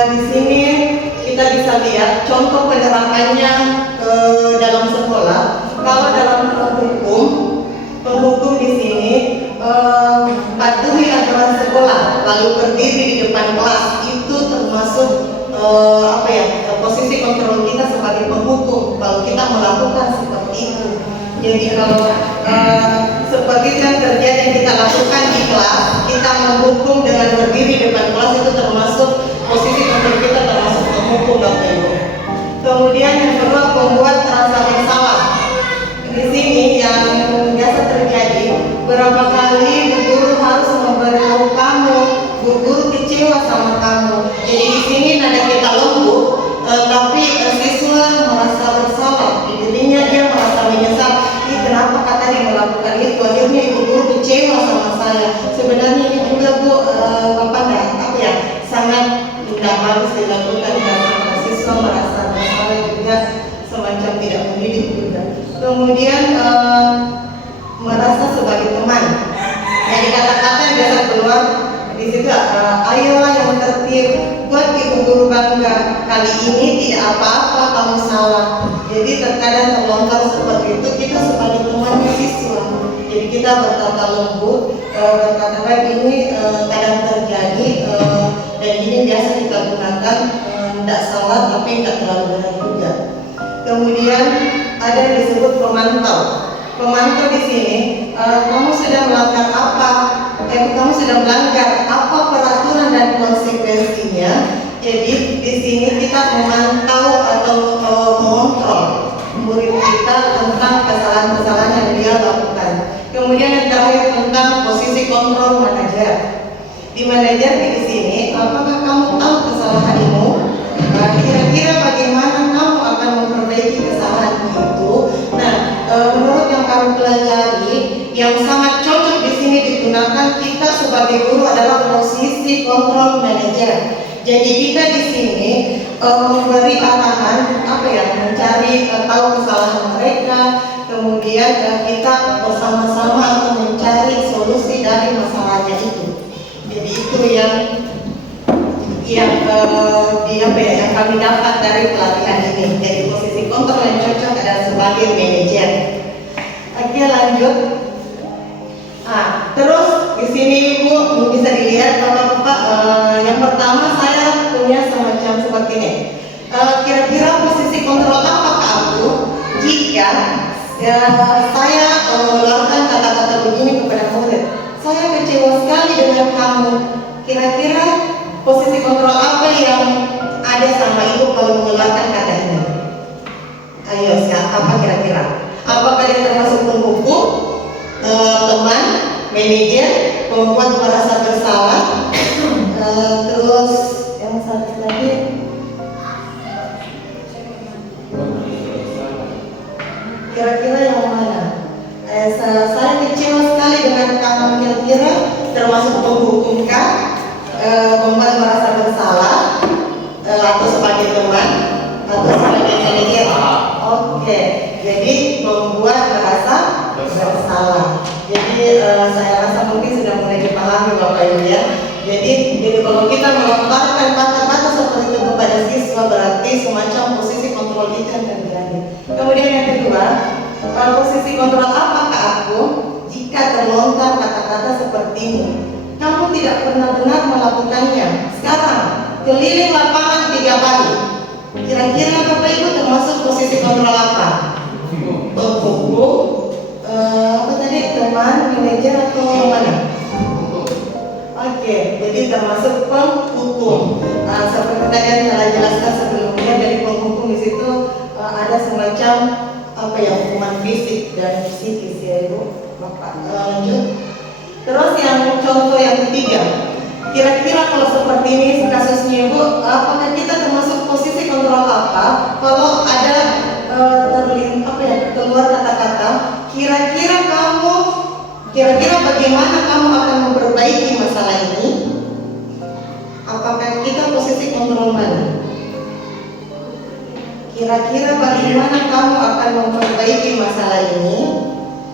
Di sini kita bisa lihat contoh penerapannya dalam sekolah. Kalau dalam hukum, penghukum di sini patuhi aturan sekolah, lalu berdiri di depan kelas, itu termasuk posisi kontrol kita sebagai penghukum. Kalau kita melakukan seperti itu, jadi kalau seperti yang terjadi yang kita lakukan di kelas, kita menghukum dengan berdiri di depan kelas, itu termasuk posisi kontrol kita, termasuk penghukum Bapak Ibu. Kemudian yang kedua, membuat rasa bersalah. Di sini yang biasa terjadi, berapa kali bu guru harus memberitahu kamu, bu guru kecewa sama kamu. Jadi di sini nada kita lembut, tapi siswa merasa bersalah. Di dirinya dia merasa menyesal. Kenapa kata dia melakukan itu? Akhirnya ibu guru kecewa sama saya. Sebenarnya ini juga Bu, sangat tidak bagus dilakukan karena siswa merasa bersalah juga, semacam tidak mendidik juga. Kemudian merasa sebagai teman. Jadi kata-kata yang biasa keluar di situ, ayolah yang tertib, buat ibu guru bangga. Kali ini tidak apa-apa kamu salah. Jadi terkadang terlontar seperti itu, kita sebagai temannya siswa. Jadi kita berkata lembut, berkata baik, ini kadang terjadi dan ini biasa kita gunakan, tidak salah tapi tidak terlalu benar juga. Kemudian ada yang disebut pemantau. Pemantau di sini, kamu sudah melanggar apa? Kamu sudah melanggar apa peraturan dan konsekuensinya. Jadi di sini kita memantau atau mengontrol murid kita tentang kesalahan-kesalahan yang dia lakukan. Kemudian yang terakhir tentang posisi kontrol manajer. Di manajer di sini, apakah kamu tahu kesalahanmu? Kira-kira bagaimana kamu akan memperbaiki kesalahan itu? Nah, menurut yang kami pelajari, yang sangat cocok di sini digunakan kita sebagai guru adalah posisi kontrol manajer. Jadi kita di sini memberi arahan, mencari tahu kesalahan mereka, kemudian kita bersama-sama atau mencari solusi dari masalahnya itu. Jadi itu yang kami dapat dari pelatihan ini. Jadi posisi kontrol yang cocok adalah sebagai manajer. Oke, lanjut. Terus di sini Ibu bisa dilihat Bapak-bapak, yang pertama saya punya semacam seperti ini. Kira-kira posisi kontrol apakah aku jika saya mengeluarkan kata-kata begini kepada murid? Saya kecewa sekali dengan kamu. Kira-kira posisi kontrol apa yang ada sama Ibu kalau mengeluarkan kata ini? Ayo, apa kira-kira? Apakah dia termasuk penghukum, teman, manajer, membuat merasa bersalah, terus yang satu lagi, kira-kira yang mana? Saya kecewa sekali dengan kamu, kira-kira termasuk menghukumkan, membuat merasa bersalah, atau sebagai teman, atau sebagai manajer. Oke, jadi membuat merasa bersalah. Jadi saya rasa mungkin sudah mulai dipahami Bapak Ibu ya. Jadi kalau kita melontarkan kata-kata seperti itu kepada siswa berarti semacam posisi kontrol kita yang terjadi. Kemudian yang kedua, posisi kontrol apakah aku jika terlontar kata-kata seperti ini? Kamu tidak pernah benar melakukannya. Sekarang keliling lapangan 3 kali. Kira-kira Bapak Ibu termasuk posisi kontrol apa? Penghukum, apa tadi, teman, manajer atau mana? Oke, jadi termasuk penghukum. Seperti tadi yang telah jelaskan sebelumnya, dari penghukum di situ ada semacam apa ya, hukuman fisik dan psikis ya Ibu, Bapak. Lanjut. Terus yang contoh yang ketiga, kira-kira kalau seperti ini kasusnya Ibu, apakah kita termasuk posisi kontrol apa? Kalau ada keluar kata-kata, kira-kira bagaimana kamu akan memperbaiki masalah ini? Apakah kita posisi kontrol mana? Kira-kira bagaimana kamu akan memperbaiki masalah ini?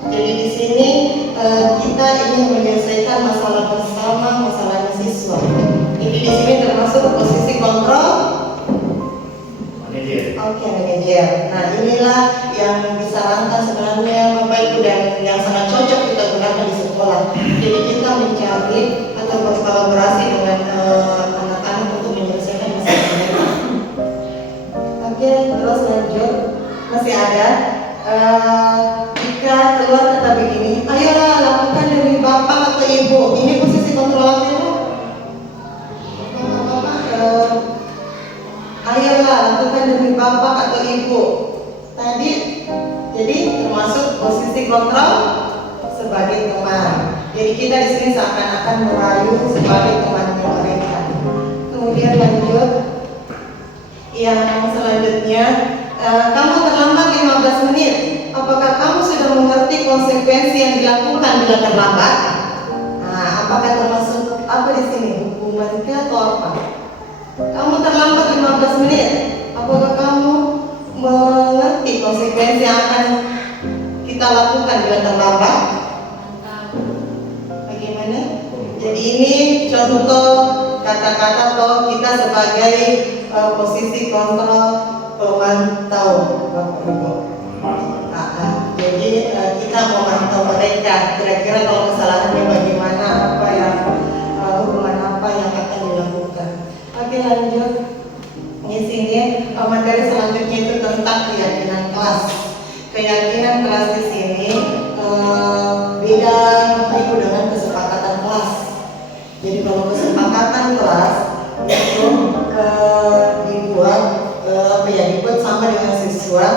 Jadi di sini kita ingin menyelesaikan masalah bersama, masalah siswa. Jadi di sini termasuk posisi kontrol manajer. Oke, manajer. Nah, inilah yang disarankan sebenarnya Bapak Ibu dan yang sangat cocok kita gunakan di sekolah. Jadi kita mencari atau berkolaborasi dengan anak-anak untuk menyelesaikan masalah mereka. Oke, terus lanjut. Masih ada. Jika keluar kata begini, ayolah lakukan demi Bapak atau Ibu. Ini posisi kontrol apa ya? Ayolah lakukan demi Bapak atau Ibu. Tadi, jadi termasuk posisi kontrol sebagai teman. Jadi kita di sini seakan-akan merayu sebagai temannya mereka. Kemudian lanjut, yang selanjutnya, kamu terlambat 15 menit. Apakah kamu sudah mengerti konsekuensi yang dilakukan bila terlambat? Nah, apakah termasuk apa di sini? Hukuman atau apa? Kamu terlambat 15 menit. Apakah kamu mengerti konsekuensi yang akan kita lakukan bila terlambat? Bagaimana? Jadi ini contoh kata-kata atau kita sebagai posisi kontrol pemantau Bapak Ibu. Jadi kita memantau mereka. Kira-kira kalau kesalahannya bagaimana, apa yang hukuman apa yang akan dilakukan. Oke, lanjut. Di sini materi selanjutnya itu tentang keyakinan kelas. Keyakinan kelas di sini beda Bapak Ibu dengan kesepakatan kelas. Jadi kalau kesepakatan kelas itu dibuat sama dengan siswa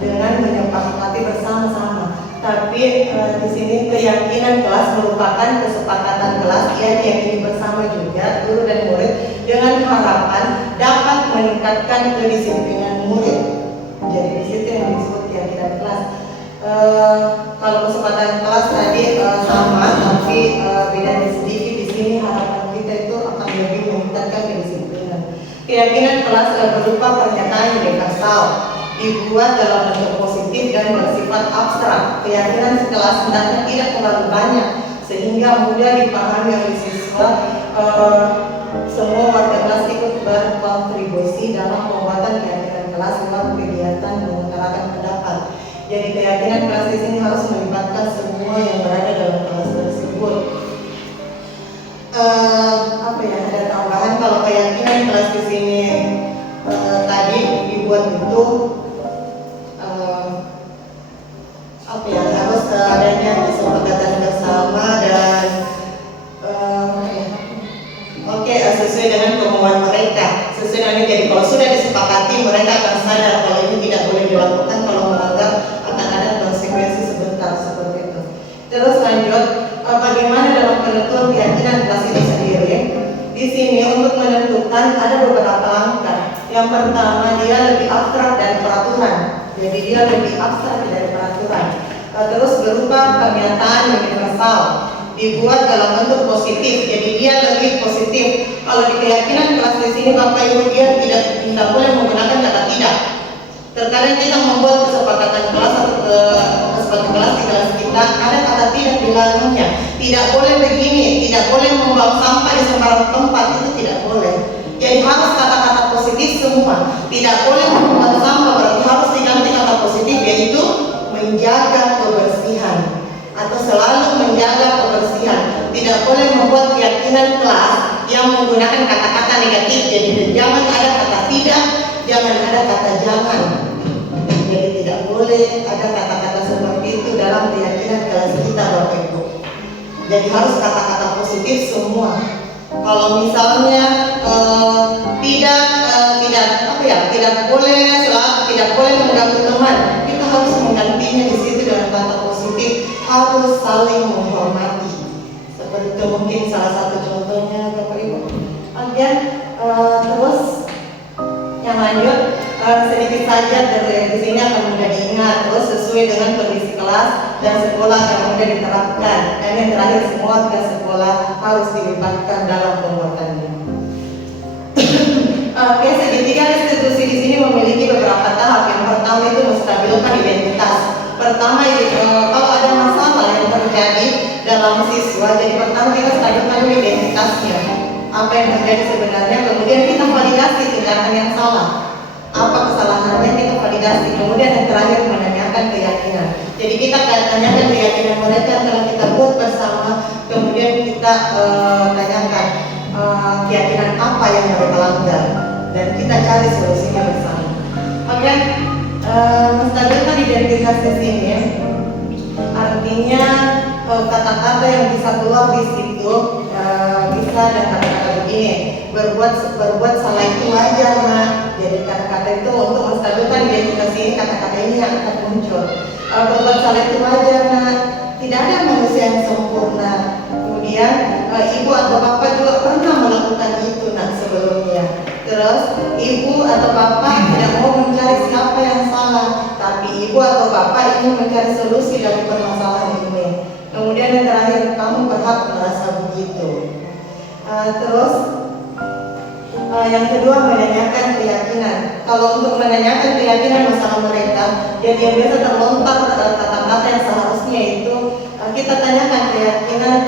dengan menyepakati bersama-sama. Tapi di sini keyakinan kelas merupakan kesepakatan kelas yang diyakini bersama juga guru dan murid dengan harapan dapat meningkatkan kedisiplinan murid. Jadi di situ yang disebut keyakinan kelas. Kalau kesepakatan kelas tadi sama, tapi bedanya sedikit di sini harapan kita itu akan lebih meningkatkan kedisiplinan. Keyakinan kelas berupa pernyataan universal, dibuat dalam bentuk positif dan bersifat abstrak. Keyakinan sekelas hendaknya tidak terlalu banyak sehingga mudah dipahami oleh siswa. Semua warga kelas ikut berkontribusi dalam pembuatan keyakinan kelas lewat kegiatan mengutarakan pendapat. Jadi keyakinan kelas di sini harus melibatkan semua yang berada dalam kelas tersebut. kalau keyakinan kelas di sini tadi dibuat itu harus adanya kesepakatan bersama dan sesuai dengan kemauan mereka, sesuai dengan jadi kalau sudah disepakati mereka akan sadar kalau ini tidak boleh dilakukan, kalau melanggar akan ada konsekuensi sebentar seperti itu. Terus lanjut, bagaimana dalam penentuan keyakinan kelas ini sendiri? Di sini untuk menentukan ada beberapa langkah. Yang pertama dia lebih abstrak dari peraturan, jadi dia lebih abstrak dari peraturan. Terus berupa pernyataan universal, dibuat dalam bentuk positif, jadi dia lebih positif. Kalau di keyakinan kelas di sini Bapak Ibu dia tidak boleh menggunakan kata tidak. Terkadang kita membuat kesepakatan kelas atau kesepakatan kelas di kelas kita ada kata tidak di dalamnya. Tidak boleh begini, tidak boleh membuang sampah di sembarang tempat, itu tidak boleh. Jadi harus kata-kata positif semua. Tidak boleh membuang sampah, berarti harus diganti kata positif, yaitu menjaga kebersihan atau selalu menjaga kebersihan. Tidak boleh membuat keyakinan kelas yang menggunakan kata-kata negatif. Jadi jangan ada kata tidak, jangan ada kata jangan. Jadi tidak boleh ada kata-kata seperti itu dalam keyakinan kelas kita, Bapak Ibu. Jadi harus kata-kata positif semua. Kalau misalnya tidak boleh mengganggu teman, kita harus menggantinya di situ dengan kata positif, harus saling menghormati. Seperti itu mungkin salah satu contohnya, Bapak Ibu. Kemudian terus yang lanjut sedikit saja dari di sini akan mudah diingat, terus sesuai dengan kondisi kelas dan sekolah akan mudah diterapkan. Dan yang terakhir semua tugas sekolah harus dilibatkan dalam pembuatannya. Oke, segitiga institusi di sini memiliki beberapa tahap. Yang pertama itu menstabilkan identitas. Pertama kalau ada masalah yang terjadi dalam siswa, jadi pertama kita stabilkan dulu identitasnya. Apa yang terjadi sebenarnya, kemudian kita validasi tindakan yang salah. Apa kesalahannya kita validasi. Kemudian yang terakhir menanyakan keyakinan. Jadi kita tanyakan keyakinan mereka yang telah kita buat bersama. Kemudian kita tanyakan keyakinan apa yang mereka langgar dan kita cari solusinya bersama. Oke, menstabilkan identitas di sini artinya kata-kata yang bisa keluar di situ bisa dan kata-kata begini, berbuat salah itu wajar, Mak. Jadi kata-kata itu untuk menstabilkan identitas ini, kata-kata ini yang akan muncul. Berbuat salah itu wajar, Nak. Tidak ada manusia yang sempurna. Kemudian ibu atau bapak juga pernah melakukan itu, Nak, sebelumnya. Terus ibu atau bapak tidak mau mencari siapa yang salah, tapi ibu atau bapak ingin mencari solusi dari permasalahan ini. Kemudian yang terakhir, kamu berhak merasa begitu. Terus yang kedua menanyakan keyakinan. Kalau untuk menanyakan keyakinan masalah mereka, jadi yang biasa terlontar kata-kata yang seharusnya itu kita tanyakan keyakinan.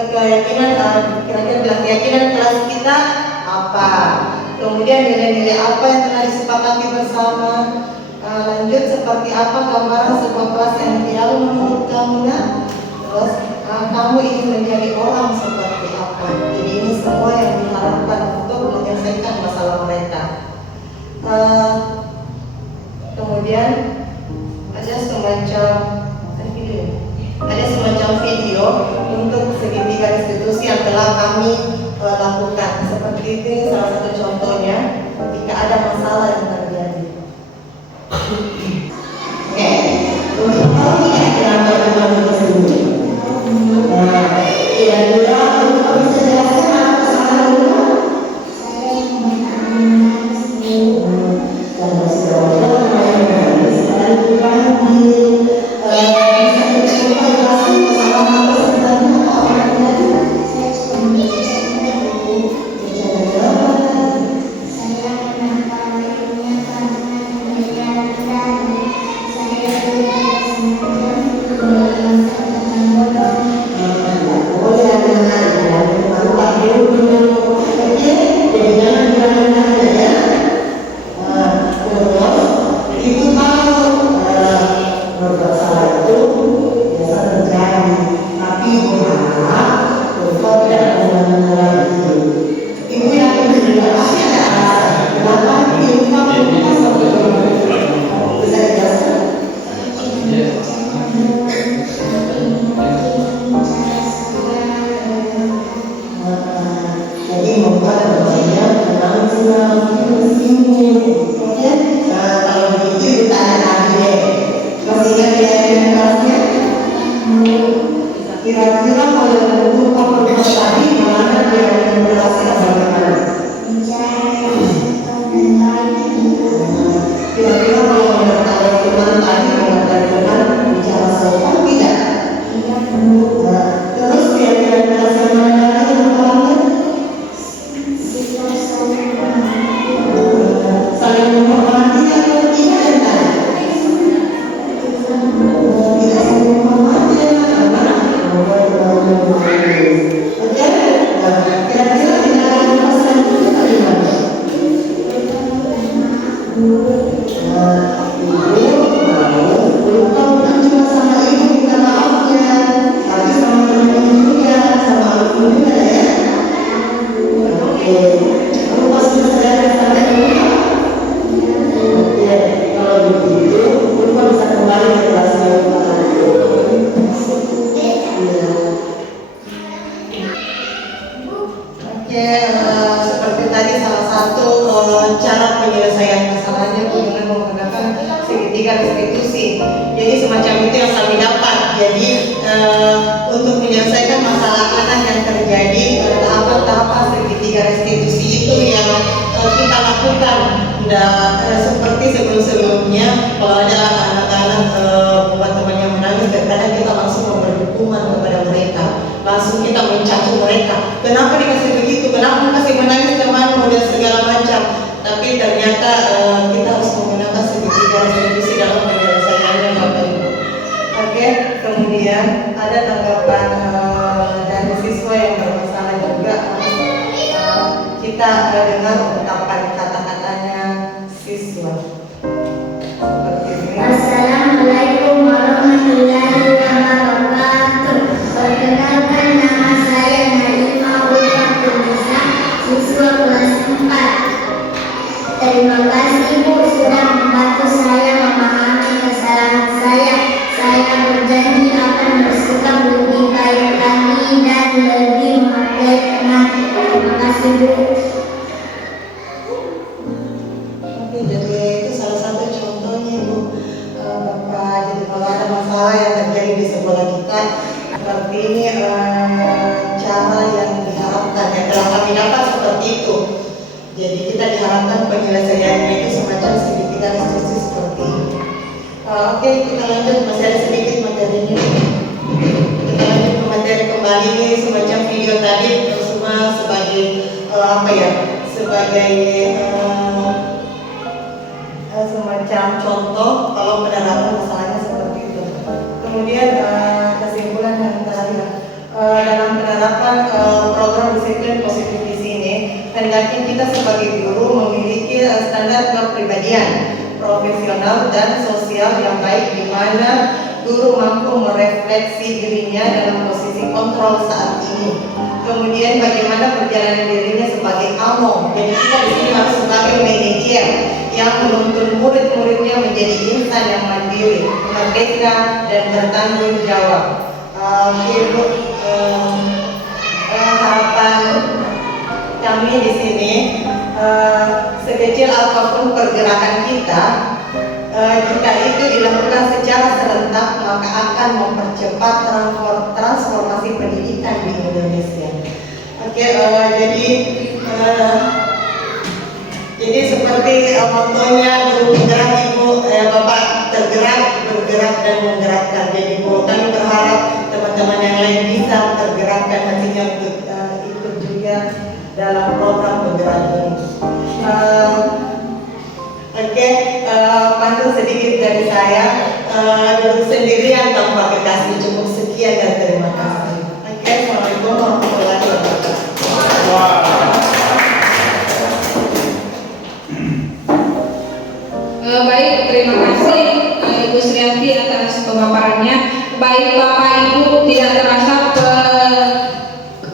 Kira-kira bilang keyakinan kelas kita apa, kemudian nilai-nilai apa yang telah disepakati bersama, lanjut seperti apa gambaran sebuah kelas yang ideal menurut kamu, Nak. Terus kamu ingin menjadi orang seperti apa. Jadi ini semua yang diharapkan untuk menyelesaikan masalah mereka. Kemudian ada semacam video untuk segitiga institusi yang telah kami lakukan. Seperti ini salah satu contohnya jika ada masalah yang terjadi. Oke, untuk tahu tidak kenapa teman tersebut? Kira-kira untuk bisa jelaskan apa kesalahan dulu? Saya karena sudah Oke, seperti tadi salah satu cara penyelesaian masalahnya dengan menggunakan segitiga restitusi. Jadi semacam itu yang kami dapat. Jadi untuk menyelesaikan masalah anak yang terjadi, tahapan-tahapan segitiga restitusi itu yang kita lakukan. Seperti sebelum-sebelumnya, kalau ada anak-anak buat temannya menangis, kadang kita langsung memberi hukuman kepada mereka, langsung kita mencaci mereka. Kenapa dikasih begitu? Kenapa dikasih menangis temanmu dan segala macam? Tapi ternyata kita harus menggunakan segitiga restitusi dalam penyelesaiannya, Bapak Ibu. Oke, kemudian ada tanggapan dari siswa yang bermasalah juga. Kita dengar ungkapan kata-katanya siswa. Seperti ini. Assalamualaikum warahmatullahi wabarakatuh. Perkenalkan, nama saya Naimah Ulfatunisa, siswa kelas 4. Terima kasih Bu sudah membantu saya memahami kesalahan saya. Saya berjanji akan bersikap lebih baik lagi dan lebih menghargai teman. Terima kasih Bu. Oke, jadi itu salah satu contohnya Bu. Bapak, jadi kalau ada masalah yang terjadi di sekolah kita, seperti ini cara yang diharapkan, yang telah kami dapat seperti itu. Jadi kita diharapkan penyelesaiannya itu semacam segitiga restitusi seperti ini. Oke, kita lanjut, masih ada sedikit materinya. Kita lanjut ke materi kembali, ini semacam video tadi, semua sebagai sebagai semacam contoh kalau penerapan masalahnya seperti itu. Kemudian kesimpulan yang tadi dalam penerapan program disiplin positif di sini, hendaknya kita sebagai guru memiliki standar kepribadian profesional dan sosial yang baik, di mana guru mampu merefleksi dirinya dalam posisi kontrol saat ini. Kemudian bagaimana perjalanan dirinya sebagai amo. Jadi kita di sini harus sebagai manajer yang menuntun murid-muridnya menjadi insan yang mandiri, merdeka dan bertanggung jawab. Ibu, harapan kami di sini, sekecil apapun pergerakan kita, jika itu dilakukan secara serentak, maka akan mempercepat transformasi pendidikan di Indonesia. Oke, jadi seperti motonya guru bergerak, Ibu, Bapak tergerak, bergerak dan menggerakkan. Jadi Bu, kami berharap teman-teman yang lain bisa tergerakkan hatinya untuk ikut juga dalam program bergerak ini. Pantun sedikit dari saya, duduk sendirian tanpa kekasih, cukup sekian dan terima kasih. Assalamualaikum warahmatullahi wabarakatuh. Baik, terima kasih Ibu Sriyanti atas pemaparannya. Baik Bapak Ibu, tidak terasa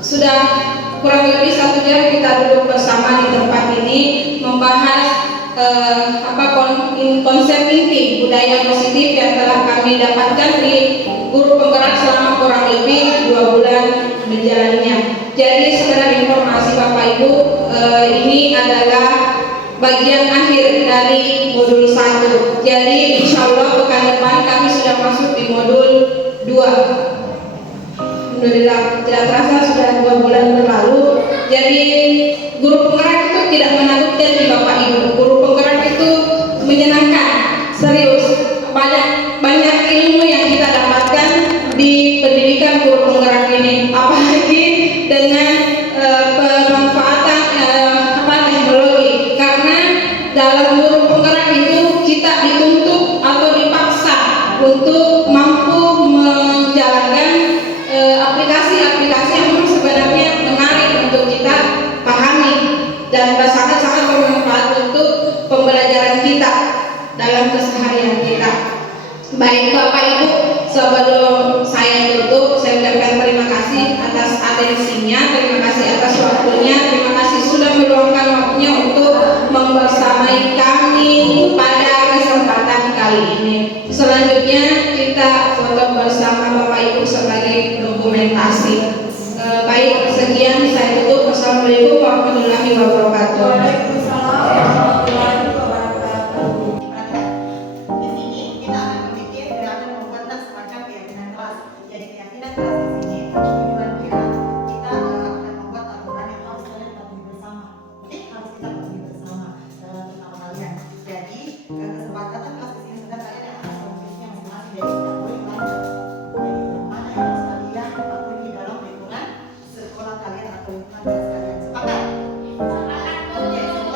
sudah kurang lebih 1 jam kita duduk bersama di tempat ini membahas konsep inti budaya positif yang telah kami dapatkan di guru penggerak selama kurang lebih 2 bulan menjalaninya. Jadi sekedar informasi Bapak Ibu, ini adalah bagian akhir dari modul 1. Jadi insya Allah pekan depan kami sudah masuk di modul 2. Alhamdulillah, tidak terasa sudah 2 bulan berlalu. Jadi guru penggerak itu tidak menakutkan di Bapak Ibu. Guru penggerak itu menyenangkan, serius. Banyak ilmu yang kita dapatkan di pendidikan guru penggerak ini. Apalagi dengan pemanfaatan teknologi. Karena dalam guru penggerak itu kita dituntut atau dipaksa untuk mampu menjalankan aplikasi-aplikasi yang sebenarnya Assalamualaikum warahmatullahi wabarakatuh. Waalaikumsalam warahmatullahi wabarakatuh. Di sini kita akan berpikir dan akan membuat semacam keyakinan kelas. Jadi keyakinan kelas di sini tujuan dia kita akan membuat aturan yang harus kalian patuhi bersama. Jadi harus kita patuhi bersama bersama kalian. Jadi kesepakatan kelas di sini sudah kalian yang harus memiliki masing-masing. Jadi tidak boleh melanggar. Jadi mana yang harus kalian patuhi dalam lingkungan sekolah kalian atau lingkungan kelas kalian. Sepakat? Oke, sepakat.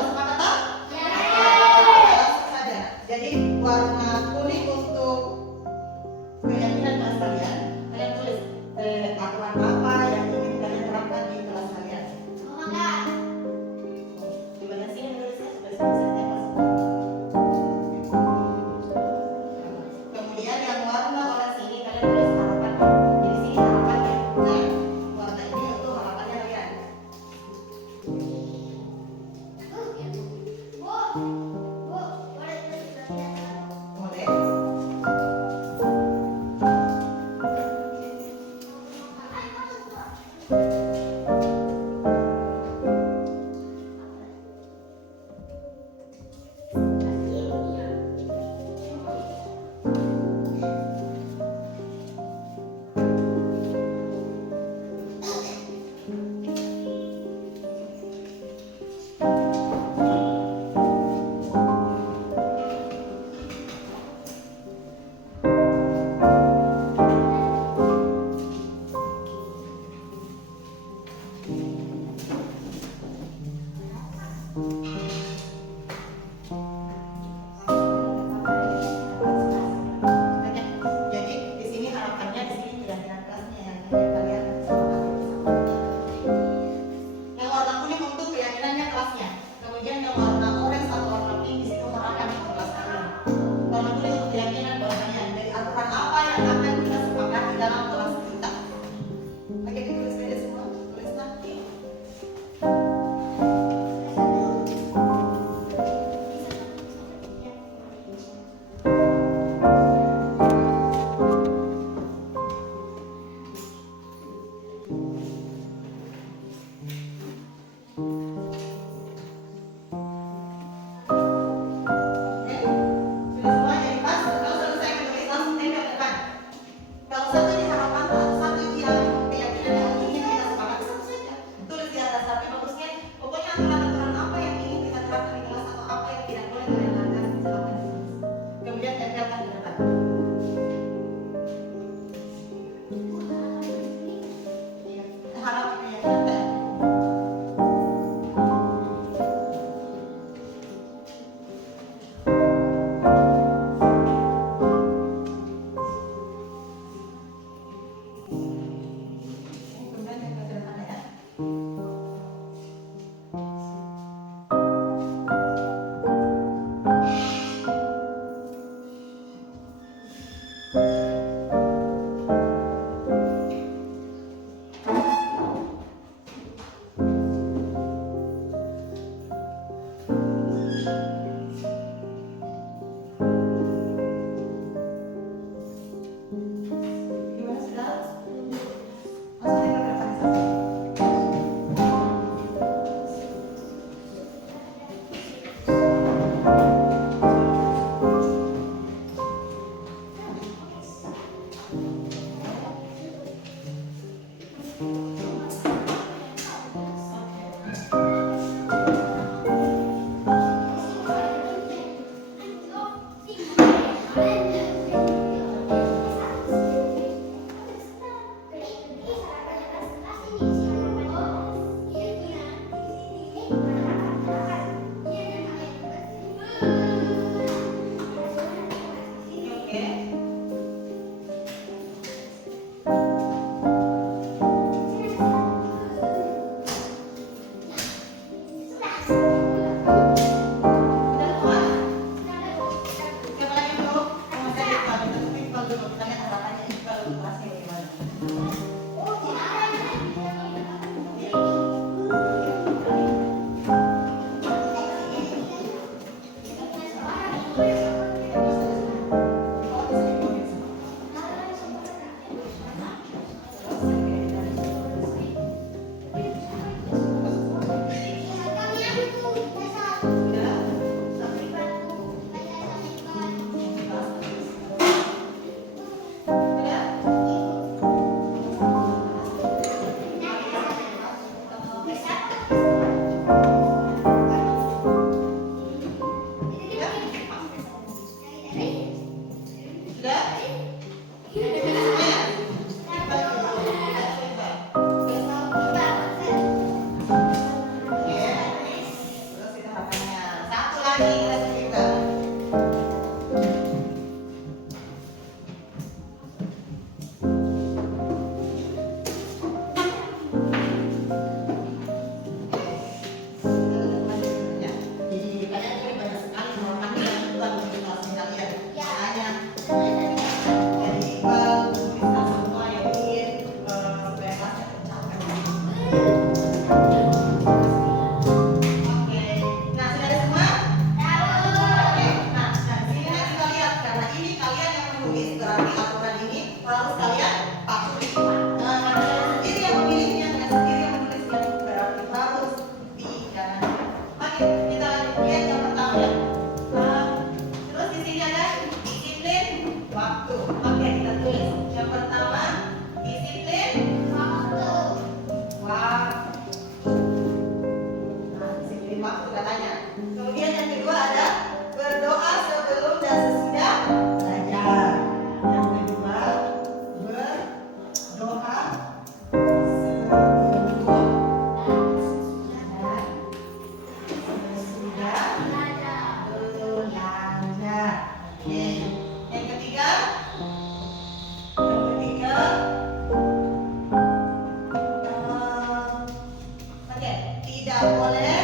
tidak boleh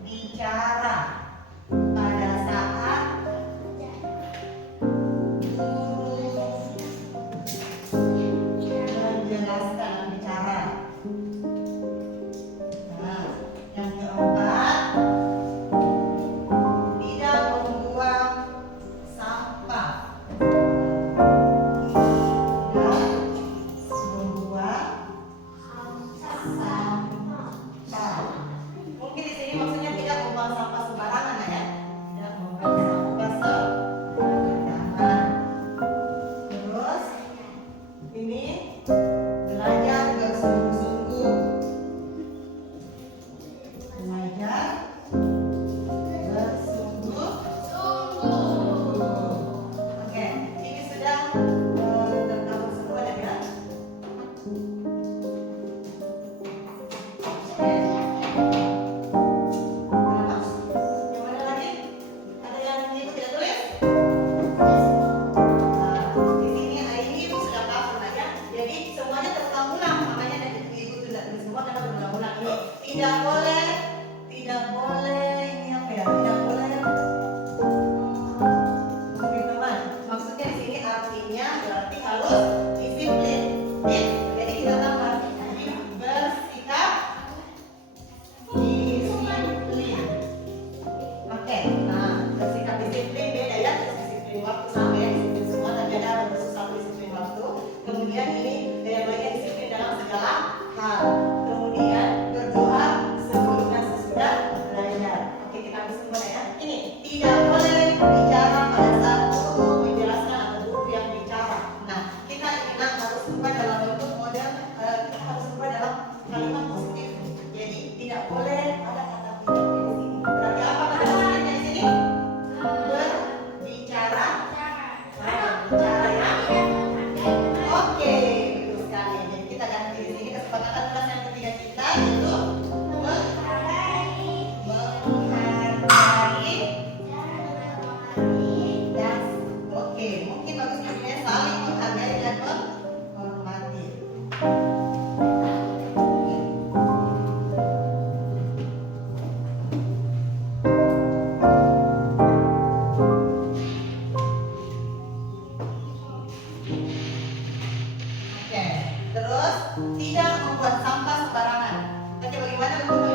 bicara pada saat guru menjelaskan bicara. Nah, yang keempat, tidak membuang sampah. Tidak membuang sampah. Mungkin di sini maksudnya tidak membuang sampah sembarangan ya. Tidak membuang sampah sembarangan. Terus ini belajar bersungguh-sungguh. Belajar bersungguh-sungguh. Oke, ini sudah terkabul semua ya. Oke. Terus, yang mana lagi? Ada yang ibu tidak tulis? Nah, di sini ini ibu sudah hafal ya. Jadi semuanya terulang-ulang, makanya dari ibu sudah tulis semua karena berulang-ulang ini. Tidak boleh ini apa ya? Tidak boleh teman. Maksudnya di sini artinya berarti harus disiplin. Jadi kita tambah bersikap disiplin. Oke, nah bersikap disiplin beda ya, terus disiplin waktu sama ya, disiplin semua tapi ada khusus satu disiplin waktu. Kemudian ini yang lainnya disiplin dalam segala hal. Kemudian berdoa sebelum dan sesudah belajar. Oke, kita ambil semua ya. Ini tidak boleh bicara pada saat guru menjelaskan atau guru yang bicara. Nah, kita ini harus ubah dalam bentuk model, kita harus ubah dalam kalimat positif. Jadi tidak boleh ada kata tidak di sini. Berarti apa kata positifnya di sini? Berbicara. Bicara ya. Oke, betul sekali. Jadi kita ganti di sini kesepakatan kelas yang ketiga kita yaitu menghargai dan oke, mungkin bagus jadinya saling menghargai dan menghormati. Oke, terus tidak membuat sampah sembarangan. Oke, bagaimana untuk